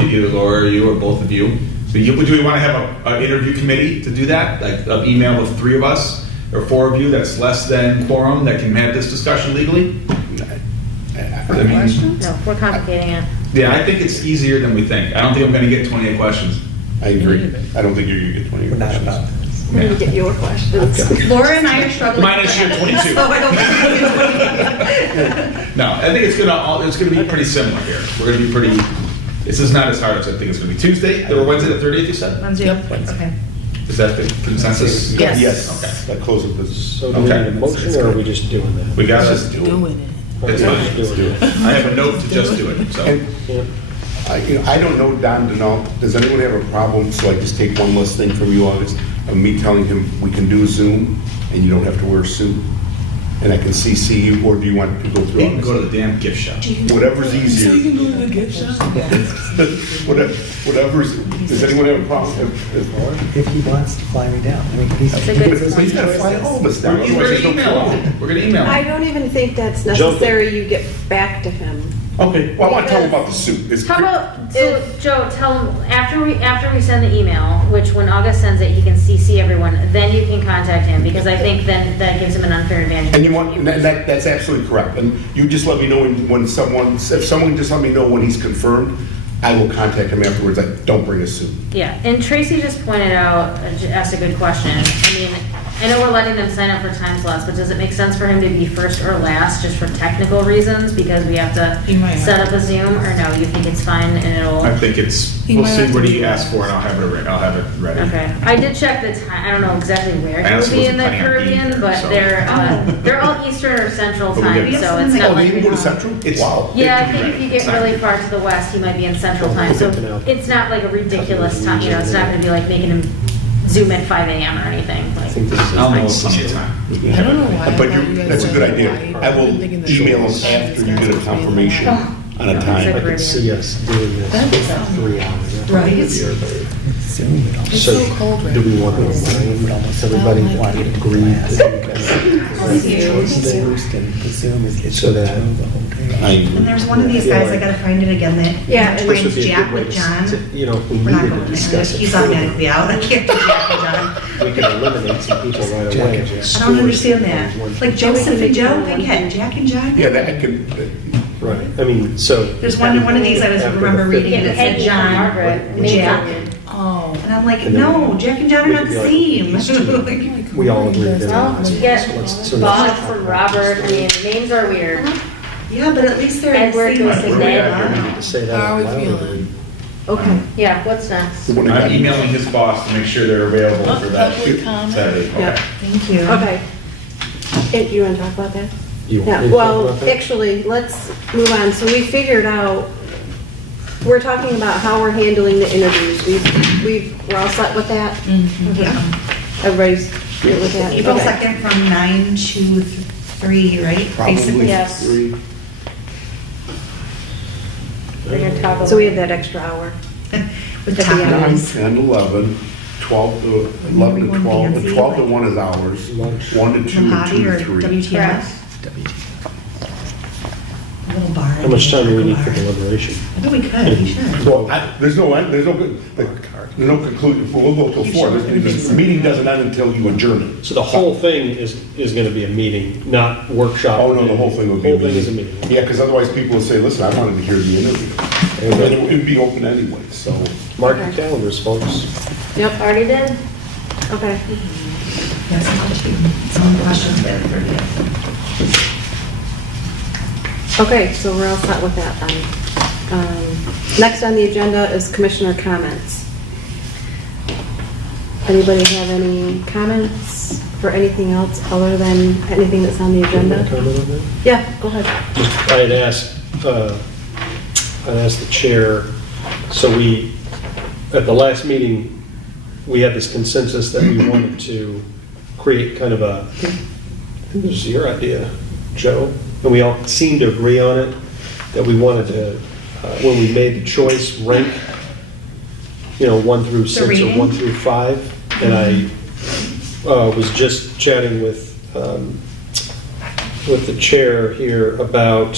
either Laura or you, or both of you. So do we want to have an interview committee to do that? Like, an email of 3 of us, or 4 of you, that's less than quorum, that can have this discussion legally? I mean, No, we're complicating it. yeah, I think it's easier than we think. I don't think I'm gonna get 28 questions. I agree. I don't think you're going to get 20 We're not questions. about this. We're gonna get your questions. Laura and I are struggling. Minus for your evidence, 22. So I don't think No, I think it's gonna be pretty similar here. We're gonna be pretty, this is not as hard as I think it's gonna be. Tuesday, or Wednesday the 30th, you said? Wednesday, okay. Is that the consensus? Yes. Yes, Okay. that closes this. So do we Okay. need a motion, or are we just doing that? We gotta, Just do it. Doing it. it's Okay, fine. let's do it. I have a note to just do it, so. And Yeah. I don't know Don Denault. Does anyone have a problem? So I just take one less thing from you, August, of me telling him we can do Zoom and you don't have to wear a suit? And I can CC you, or do you want to go through You all can go to this? the damn gift shop. Whatever's So you easier. can go to the gift shop? Whatever's, does anyone have a problem? If he wants to fly me down. I mean, he's. That's a good But he's got to fly all of us down. We're otherwise there's no gonna email quorum. him. We're gonna email I him. don't even think that's Jump it. necessary, you get back to him. Okay, well, I want to tell him about the suit. It's How about, so Joe, tell him, after we send the email, which when August sends it, he can CC everyone, then you can contact him, because I think then that gives him an unfair advantage. And you want, and that's absolutely correct. And you just let me know when someone, if someone just let me know when he's confirmed, I will contact him afterwards, like, don't bring a suit. Yeah, and Tracy just pointed out, asked a good question. I mean, I know we're letting them sign up for time slots, but does it make sense for him to be first or last, just for technical reasons, because we have to He might set have up a Zoom, or no, you think it's fine and it'll? I think it's, He we'll might see have what to he be asks for, and I'll have it ready. Okay, I did check the time, I don't know exactly where I he will also be in the wasn't planning on being Caribbean, there, but so. they're all Eastern or Central But we time, get- so Yes, it's and not Oh, they like. even go to Central? It's- Wow. Yeah, I It think can if be you get right. really far to the west, he might be in Central time, so Picking out. it's not like a ridiculous time, you know, it's not gonna be like making him Zoom at 5 a.m. or anything, like. I think this is I'll know nice. plenty of time. I don't know why. I But thought you guys that's a good said idea. Hawaii. I will I'm thinking the email him shores. after you get a confirmation on a Yeah. time. I could see us doing this for 3 hours. Right. Zoom it all. It's So, so cold right do we now. want to remind everybody what we agreed to do Boost and the Zoom is, it's So that- the whole day. And there's one of these guys, I gotta find it again, that Yeah, and This would trains be a Jack good way with to, John. you know, if we We're not needed going to there. discuss it. He's automatically out. I can't do Jack and John. We can eliminate some people right Jack away. and I don't understand that. Like Joseph and Joe, I get Jack and John. Yeah, that could, Right, I mean, so. There's one of these I was After the remember fifth reading that said Peggy and John, Margaret, names Jack. are weird. Oh, and I'm like, And then no, Jack and John are we not could the be like, same. Like, we all agree that. Well, you get So Bob let's- from Robert, I mean, names are weird. Yeah, but at least they're the Edward same. goes to Where we at bed. here? We need to say that How are out we loud. feeling? Okay, Yeah, what's next? I'm emailing his boss to make sure they're available for that Public comment. Saturday. yeah, Okay. Thank you. okay. Hey, you wanna talk about that? You want Yeah, me to talk well, about that? actually, let's move on. So we figured out we're talking about how we're handling the interviews. We're all set with that? Yeah. Everybody's good with that? April Okay. 2nd from 9 to 3, right? Probably Basically. Yes. 3. We're gonna toggle. So we have that extra hour. With the At the top end. 9, ones. 10, 11, 12 to 11 to 12. The 12 to 1 is ours. 1 to 2, and 2 Mojave or to 3. WTF? A little bar. How much time do we need for deliberation? I think we could, we should. Well, there's no conclusion. We'll go till 4. The meeting doesn't end until you adjourn it. So the whole thing is going to be a meeting, not workshop? Oh, no, the whole thing would be a Whole thing is a meeting. meeting. Yeah, because otherwise people will say, listen, I wanted to hear the interview. And then it would be open anyway, so. Mark your calendars, folks. Yep, Already did? okay. Yes, some questions there, 30th. Okay, so we're all set with that then. Next on the agenda is commissioner comments. Anybody have any comments for anything else other than anything that's on the Can I agenda? comment on that? Yeah, go ahead. I had asked the chair, so at the last meeting, we had this consensus that we wanted to create kind of a, I think this was your idea, Joe, and we all seemed to agree on it, that we wanted to, when we made the choice, rank, 1 through 6 or reading? 1 through 5. And I was just chatting with the chair here about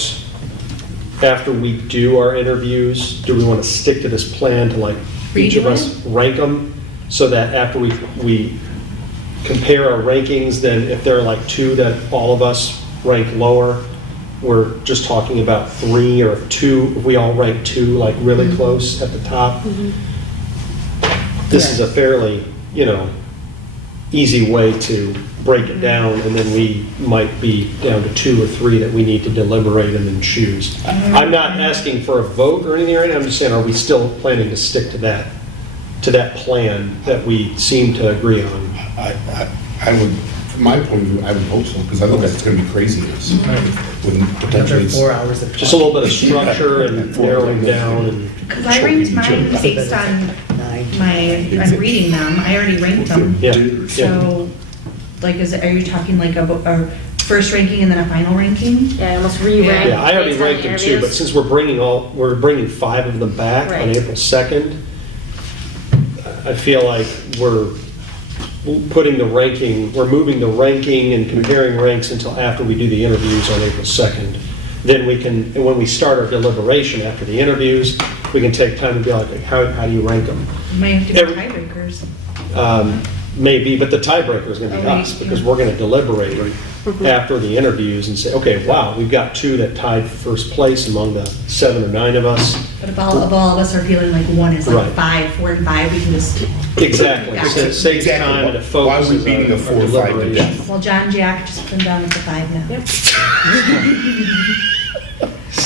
after we do our interviews, do we want to stick to this plan to like each of us rank them so that after we compare our rankings, then if there are like 2 that all of us rank lower, we're just talking about 3 or 2, if we all rank 2 like really close at the top. This is a fairly, easy way to break it down, and then we might be down to 2 or 3 that we need to deliberate and then choose. I'm not asking for a vote or anything right now, I'm just saying, are we still planning to stick to that plan that we seem to agree on? I would, from my point of view, I would hope so, because otherwise it's going to be craziness. With potentially. Another 4 hours of. Just a little bit of structure and narrowing down and. Because I ranked mine based on on reading them. I already ranked them. Yeah. So, like, are you talking like a first ranking and then a final ranking? Yeah, almost re-rank. Yeah, I already based on ranked the them too, but interviews. since we're bringing 5 of them back on Right. April 2nd, I feel like we're moving the ranking and comparing ranks until after we do the interviews on April 2nd. Then we can, and when we start our deliberation after the interviews, we can take time to be like, how do you rank them? You might have to be Every- tiebreakers. Maybe, but the tiebreaker is going to be Oh, us, yeah. because we're going to deliberate after the interviews and say, okay, wow, we've got 2 that tied first place among the 7 or 9 of us. But if all of us are feeling like one is like Right. 5, 4 and 5, we can just, Exactly. Gotcha. So it saves Exactly. time and it Why are we focuses beating on a 4 or 5 to deliberation. death? well, John Jack just put them down at the 5 now.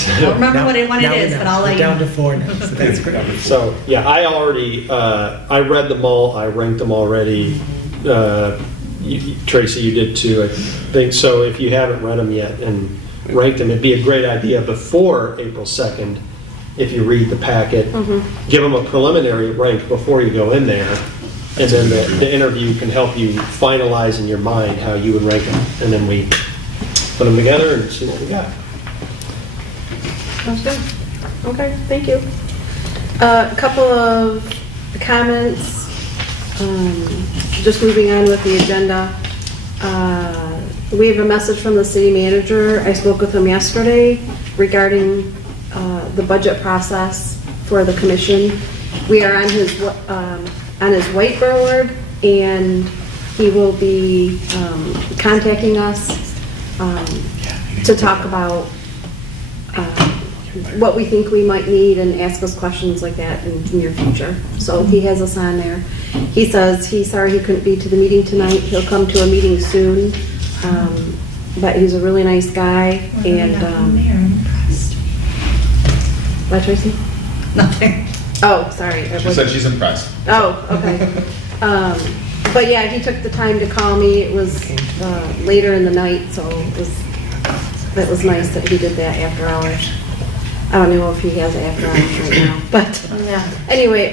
I don't remember what one it is, but I'll let We're you down to know. 4 now, so that's great. So, yeah, I already, I read them all, I ranked them already. Tracy, you did too, I think. So if you haven't read them yet and ranked them, it'd be a great idea before April 2nd, if you read the packet, give them a preliminary rank before you go in there. And then the interview can help you finalize in your mind how you would rank them. And then we put them together and see what we got. Sounds good. Okay, thank you. A couple of comments, just moving on with the agenda. We have a message from the city manager. I spoke with him yesterday regarding the budget process for the commission. We are on his whiteboard, and he will be contacting us to talk about what we think we might need and ask us questions like that in the near future. So he has us on there. He says he's sorry he couldn't be to the meeting tonight. He'll come to a meeting soon. But he's a really nice guy, and, I'm impressed. what, Tracy? Nothing. Oh, sorry. She said she's impressed. Oh, okay. But yeah, he took the time to call me. It was later in the night, so it was nice that he did that after hours. I don't know if he has after hours right now, but Yeah. anyway,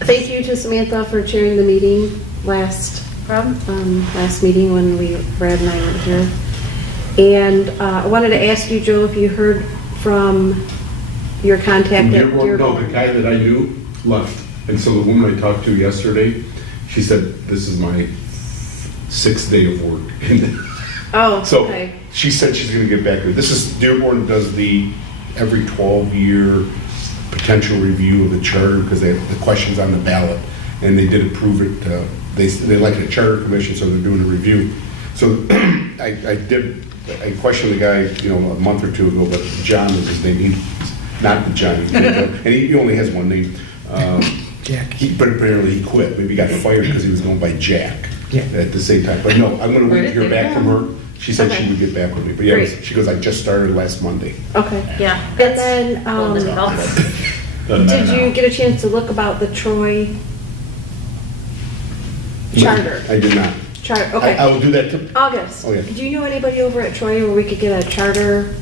thank you to Samantha for chairing the meeting last meeting when Brad and I were here. And I wanted to ask you, Joe, if you heard from your contact at No, the Dearborn. guy that I knew left. And so the woman I talked to yesterday, she said, this is my 6th day of work. Oh, So okay. she said she's gonna get back to it. This is, Dearborn does the every 12-year potential review of the charter because they have the questions on the ballot. And they did approve it, they like a charter commission, so they're doing a review. So I questioned the guy, a month or two ago, but John is his name. Not the John, and he only has one name. Jack. But apparently he quit. Maybe he got fired because he was going by Jack Yeah. at the same time. But no, I'm going to wait to hear back from her. She said she Okay. would get back with me. But yeah, Great. she goes, I just started last Monday. Okay. Yeah. And then, Well, doesn't help us. Doesn't matter did you now. get a chance to look about the Troy charter? I did not. Charter, I okay. will do that too. August. Oh, yeah. Do you know anybody over at Troy where we could get a charter,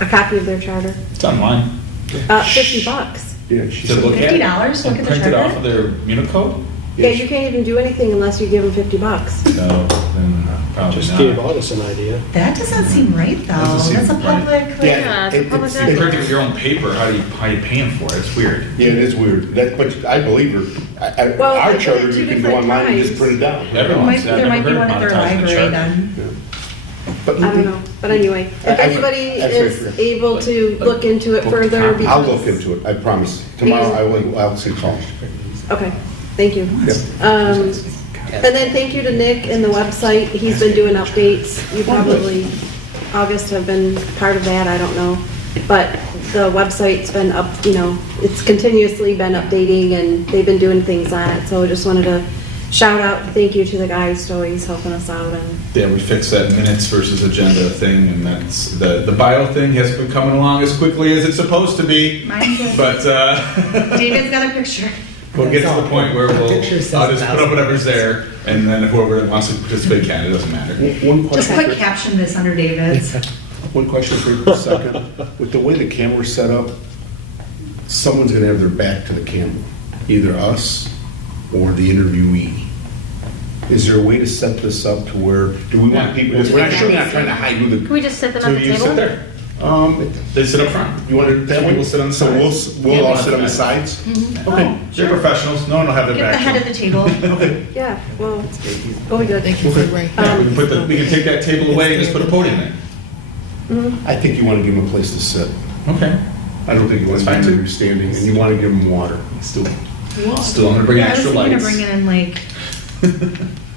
a copy of their charter? It's online. $50. Yeah, she To said. look at it $50 to look and at the print it charter? off of their Unicode? Yeah, you can't even do anything unless you give them $50. No, then probably Just not. gave August an idea. That doesn't seem right, though. Doesn't seem That's a right. public, like, Yeah, it's a public it's- You document. print it with your own paper, how you paying for it? It's weird. Yeah, it is weird. But I believe her. Well, Our they did it charter, two you can go different online and just times. print it down. Everyone's- I've there never might be heard one at their monetizing the library charter. then. But I don't know, but anyway, if anybody is able to look into it further. I'll because- look into it, I promise. Tomorrow I'll see call. Okay, thank you. Yep. And then thank you to Nick and the website. He's been doing updates. You probably, August, have been part of that, I don't know. But the website's been up, it's continuously been updating and they've been doing things on it. So I just wanted to shout out, and thank you to the guy who's always helping us out. And Yeah, we fixed that minutes versus agenda thing, and that's, the bio thing hasn't been coming along as quickly as it's supposed to be. Mine did. But, David's got a picture. we'll get to the point where The picture says I'll just put up 1,000. whatever's there, and then whoever wants to participate can, it doesn't matter. One Just question. put caption this under David's. One question for you for a second. With the way the camera's set up, someone's gonna have their back to the camera, either us or the interviewee. Is there a way to set this up to where, do we want people, we're not sure, we're not trying to hide who Can the, we just sit them So at the you table? sit there. They sit up front. you want it that way? People sit on the So sides. we'll all sit on the sides? Okay, they're professionals, no one will have their Get back. the head of the table. yeah, well, oh, we good. Thank you for right. Yeah, we can put we can take that table away and just put a podium there. I think you wanna give them a place to sit. Okay. I don't think you wanna That's fine, give too. them standing, and you wanna give them water. Still, I'm gonna bring in I was extra thinking of lights. bringing in like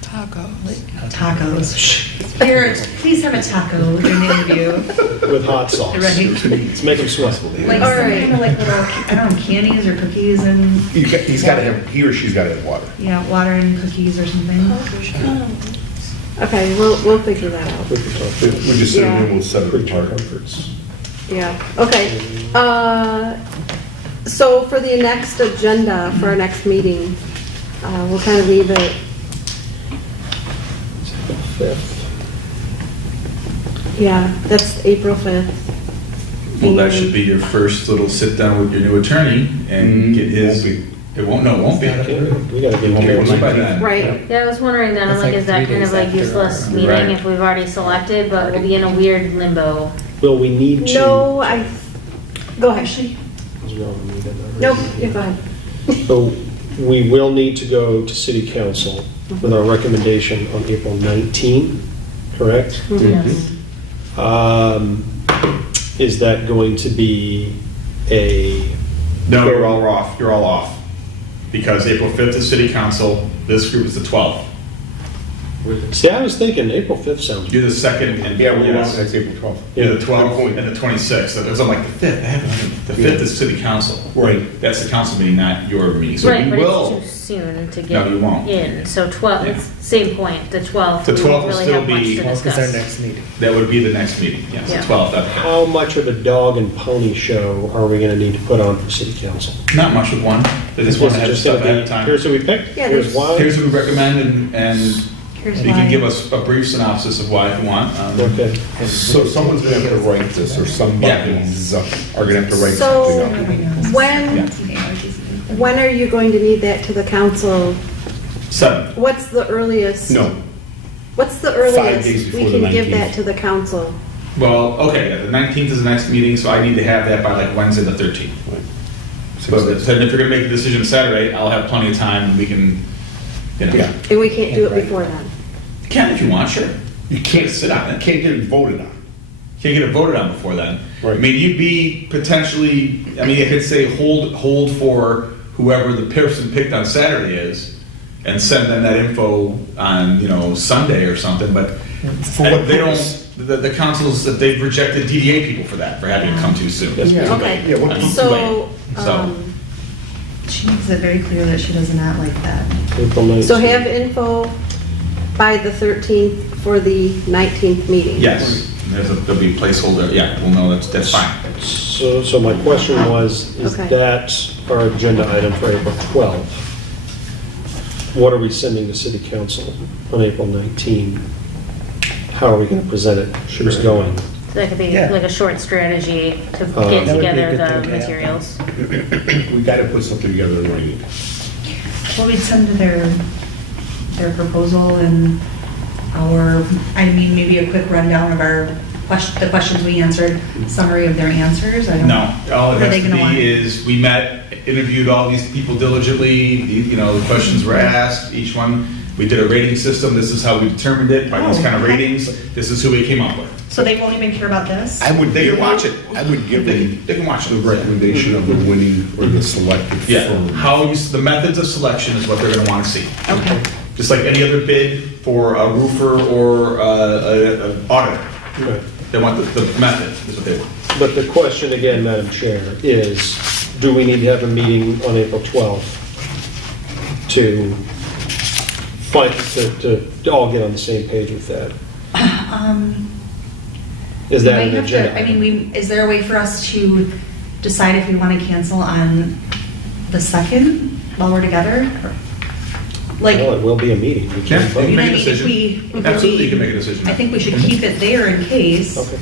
Tacos. tacos. Here, please have a taco during the interview. With hot sauce. Right. Let's make them sweat. Like All some right. kind of like little, I don't know, candies or cookies and, He's gotta have, he or she's gotta have water. water and cookies or something. Okay, we'll figure that out. We just sit in and we'll set it Creature apart. comforts. Yeah, okay. So for the next agenda, for our next meeting, we'll kind of leave it, Fifth. yeah, that's April 5th. Well, that should be your first little sit down with your new attorney and get his. Won't It won't. No, it won't be. We gotta It get won't be Karen's by then. Right, Yeah, I was wondering then, I'm That's like, like is that 3 kind of days like after useless our- meeting Right. if we've already selected, but we'll be in a weird limbo? Will we need to? no, go ahead. Actually, Nope, yeah, go ahead. So we will need to go to city council with our recommendation on April 19, correct? Yes. Is that going to be a, No, you're all off. You're all off. Because April 5th is city council, this group is the 12th. see, I was thinking April 5th sounds, You're the second and. Yeah, we're on, yes. that's April 12th. You're the Good 12th point. and the 26th. It was on like the 5th. I haven't- The 5th is city council. Right. That's the council meeting, not your meeting. So Right, we but it's will. too soon to No, get you won't. in, so 12, Yeah. it's same point, the 12th, The we 12th won't will really still have much be- to Well, discuss. because our next meeting. That would be the next meeting, yes, the Yeah. 12th. how much of a dog and pony show are we gonna need to put on for city council? Not much with one. They just want to have Just stuff gonna ahead of be, time. here's who we picked, Yeah, here's there's- why. Here's what we recommend and Here's You can why. give us a brief synopsis of why if you want. Okay. So someone's gonna have to write this, or somebody's are gonna have to write So- something up. When are you going to need that to the council? 7. What's the earliest? No, What's the 5 earliest days we before the can give 19th. that to the council? Well, okay, yeah, the 19th is the next meeting, so I need to have that by like Wednesday the 13th. So if you're gonna make a decision Saturday, I'll have plenty of time, and we can, you know. Yeah. And we can't do it Right. before then? You can if you want, sure. You can't Sit on it. Can't get it voted on. Can't get it voted on before then. Right. I mean, you'd be potentially, I mean, you could say hold for whoever the person picked on Saturday is, and send them that info on, you know, Sunday or something, but For what they don't, purpose? the councils, that they've rejected DDA people for that, for having it come too soon. Yeah. Okay, Yeah, what- so, So- She makes it very clear that she does not like that. April 19th. so have info by the 13th for the 19th meeting? Yes, there'll be a placeholder, yeah, we'll know that's fine. So my question was, is Okay. that our agenda item for April 12th? What are we sending to city council on April 19? How are we going to present it? Who's going? So that could be Yeah. like a short strategy to That get would be a together good the thing to have. materials. We gotta put something together in writing. Well, we'd send their proposal and maybe a quick rundown of the questions we answered, summary of their answers. I don't. No, all it Are they has to gonna want- be is, we met, interviewed all these people diligently, you know, the questions were asked, each one, we did a rating system, this is how we determined it, by these Oh, kind of okay. ratings, this is who we came up with. So they won't even care about this? I would. They can watch it. I would give them They can watch the it. recommendation of the winning or the selected Yeah, firm. the methods of selection is what they're gonna wanna see. Okay. Just like any other bid for a roofer or an auditor, Right. they want the method, is what they want. But the question again, Madam Chair, is do we need to have a meeting on April 12th to to all get on the same page with that? Is We that might an have agenda? to, is there a way for us to decide if we want to cancel on the 2nd while we're together? Like, Well, it will be a meeting. We Yeah. can't vote. you know what I Make a mean, if decision. we. Absolutely, you can make a decision. I think we should keep it there in case, Okay.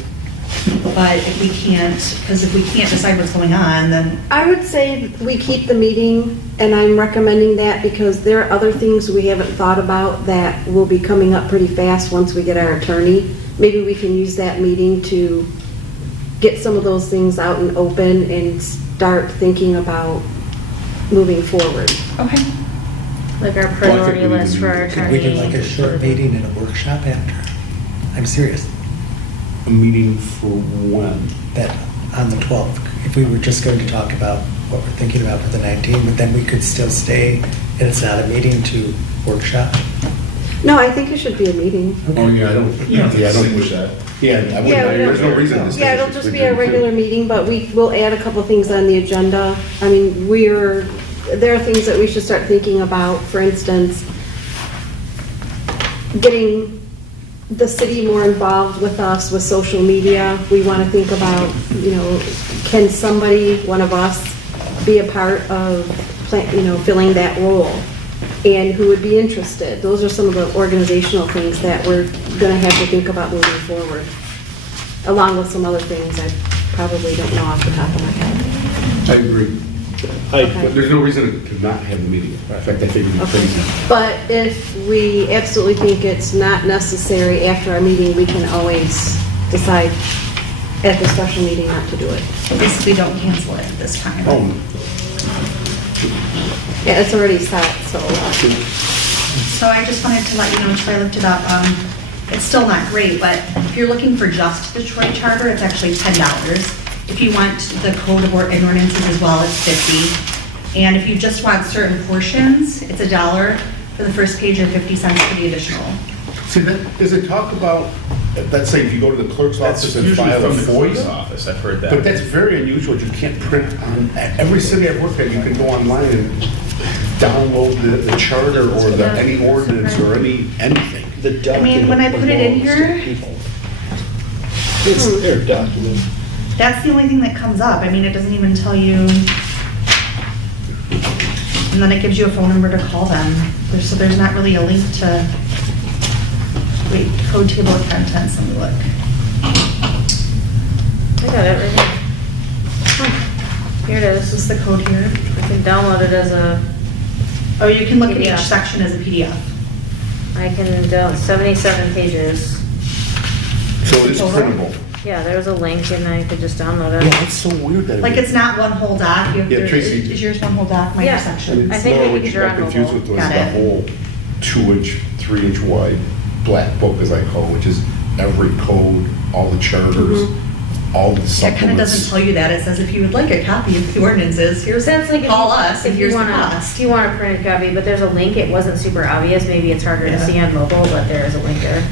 but if we can't, because if we can't decide what's going on, then, I would say we keep the meeting, and I'm recommending that because there are other things we haven't thought about that will be coming up pretty fast once we get our attorney. Maybe we can use that meeting to get some of those things out and open and start thinking about moving forward. okay. Like our Well, I think priority we need list to for do- our Could attorney. we do like a short meeting and a workshop after? I'm serious, A meeting for when? that on the 12th, if we were just going to talk about what we're thinking about for the 19th, but then we could still stay, and it's not a meeting to workshop. No, I think it should be a meeting. Oh, yeah, I don't. You don't have to Yeah, I don't- distinguish that. Yeah, I Yeah, wouldn't, we there's no don't- reason to Yeah, distinguish it'll between just be the a two. regular meeting, but we'll add a couple things on the agenda. I mean, there are things that we should start thinking about, for instance, getting the city more involved with us with social media. We want to think about, can somebody, one of us, be a part of, filling that role? And who would be interested? Those are some of the organizational things that we're going to have to think about moving forward, along with some other things I probably don't know off the top of my head. I agree. Okay. But there's no reason to not have a meeting. In fact, I think it'd be Okay. crazy. But if we absolutely think it's not necessary after our meeting, we can always decide at the special meeting not to do it. Basically, don't cancel it this time. Oh, Yeah, it's already set, so. So I just wanted to let you know, Troy looked it up, it's still not great, but if you're looking for just the Troy Charter, it's actually $10. If you want the Code of Ordinances as well, it's $50. And if you just want certain portions, it's $1 for the first page and 50 cents for the additional. see, does it talk about, let's say if you go to the clerk's That's office and usually file a from the clerk's FOIA? office, I've heard that. But that's very unusual. You can't print on, every city I've worked at, you can go online and download the charter or any ordinance or anything. The document when I put it in belongs to here- people. It's their document. That's the only thing that comes up. I mean, it doesn't even tell you. And then it gives you a phone number to call them. So there's not really a link to Wait, code table of contents, let me look. I got it right here. Here it Is is. this the code here? I can download it as a, Oh, you can look at PDF. each section as a PDF. I can, 77 pages. So it's Total? printable. Yeah, there's a link and I could just download it. Yeah, it's so weird that. Like, it's not one whole doc? You have Yeah, to- Tracy- Is yours one whole doc, mine Yeah. are sections? I think No, maybe what because you you're got on confused mobile. with was Got the it. whole 2-inch, 3-inch wide black book, as I call it, which is every code, all the charters, all the It kind of doesn't supplements. tell you that. It says if you would like a copy of the ordinances, here's, Sounds like call us and here's the cost. If you want a printed copy, but there's a link, it wasn't super obvious, maybe it's harder to Yeah. see on mobile, but there is a link there.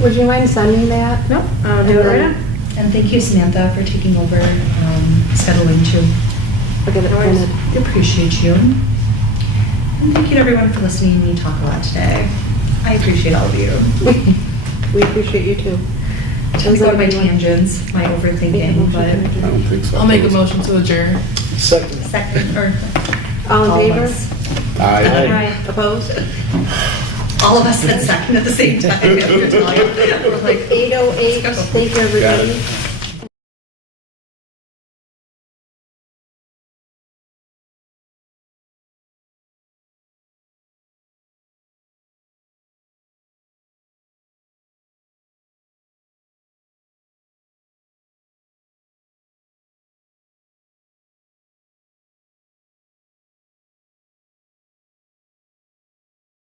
Would you mind sending that? Nope, I'll do it right now. And thank you, Samantha, for taking over scheduling too. I'll get it No worries. printed. We appreciate you. And thank you to everyone for listening to me talk a lot today. I appreciate all of you. We appreciate you too. Tell me about my tangents, my overthinking, but I don't think so. I'll make a motion to adjourn. Second. second, or All all in of favor? us. Aye. Right. Opposed? All of us said second at the same time. We're like, 8:08, thank you everybody.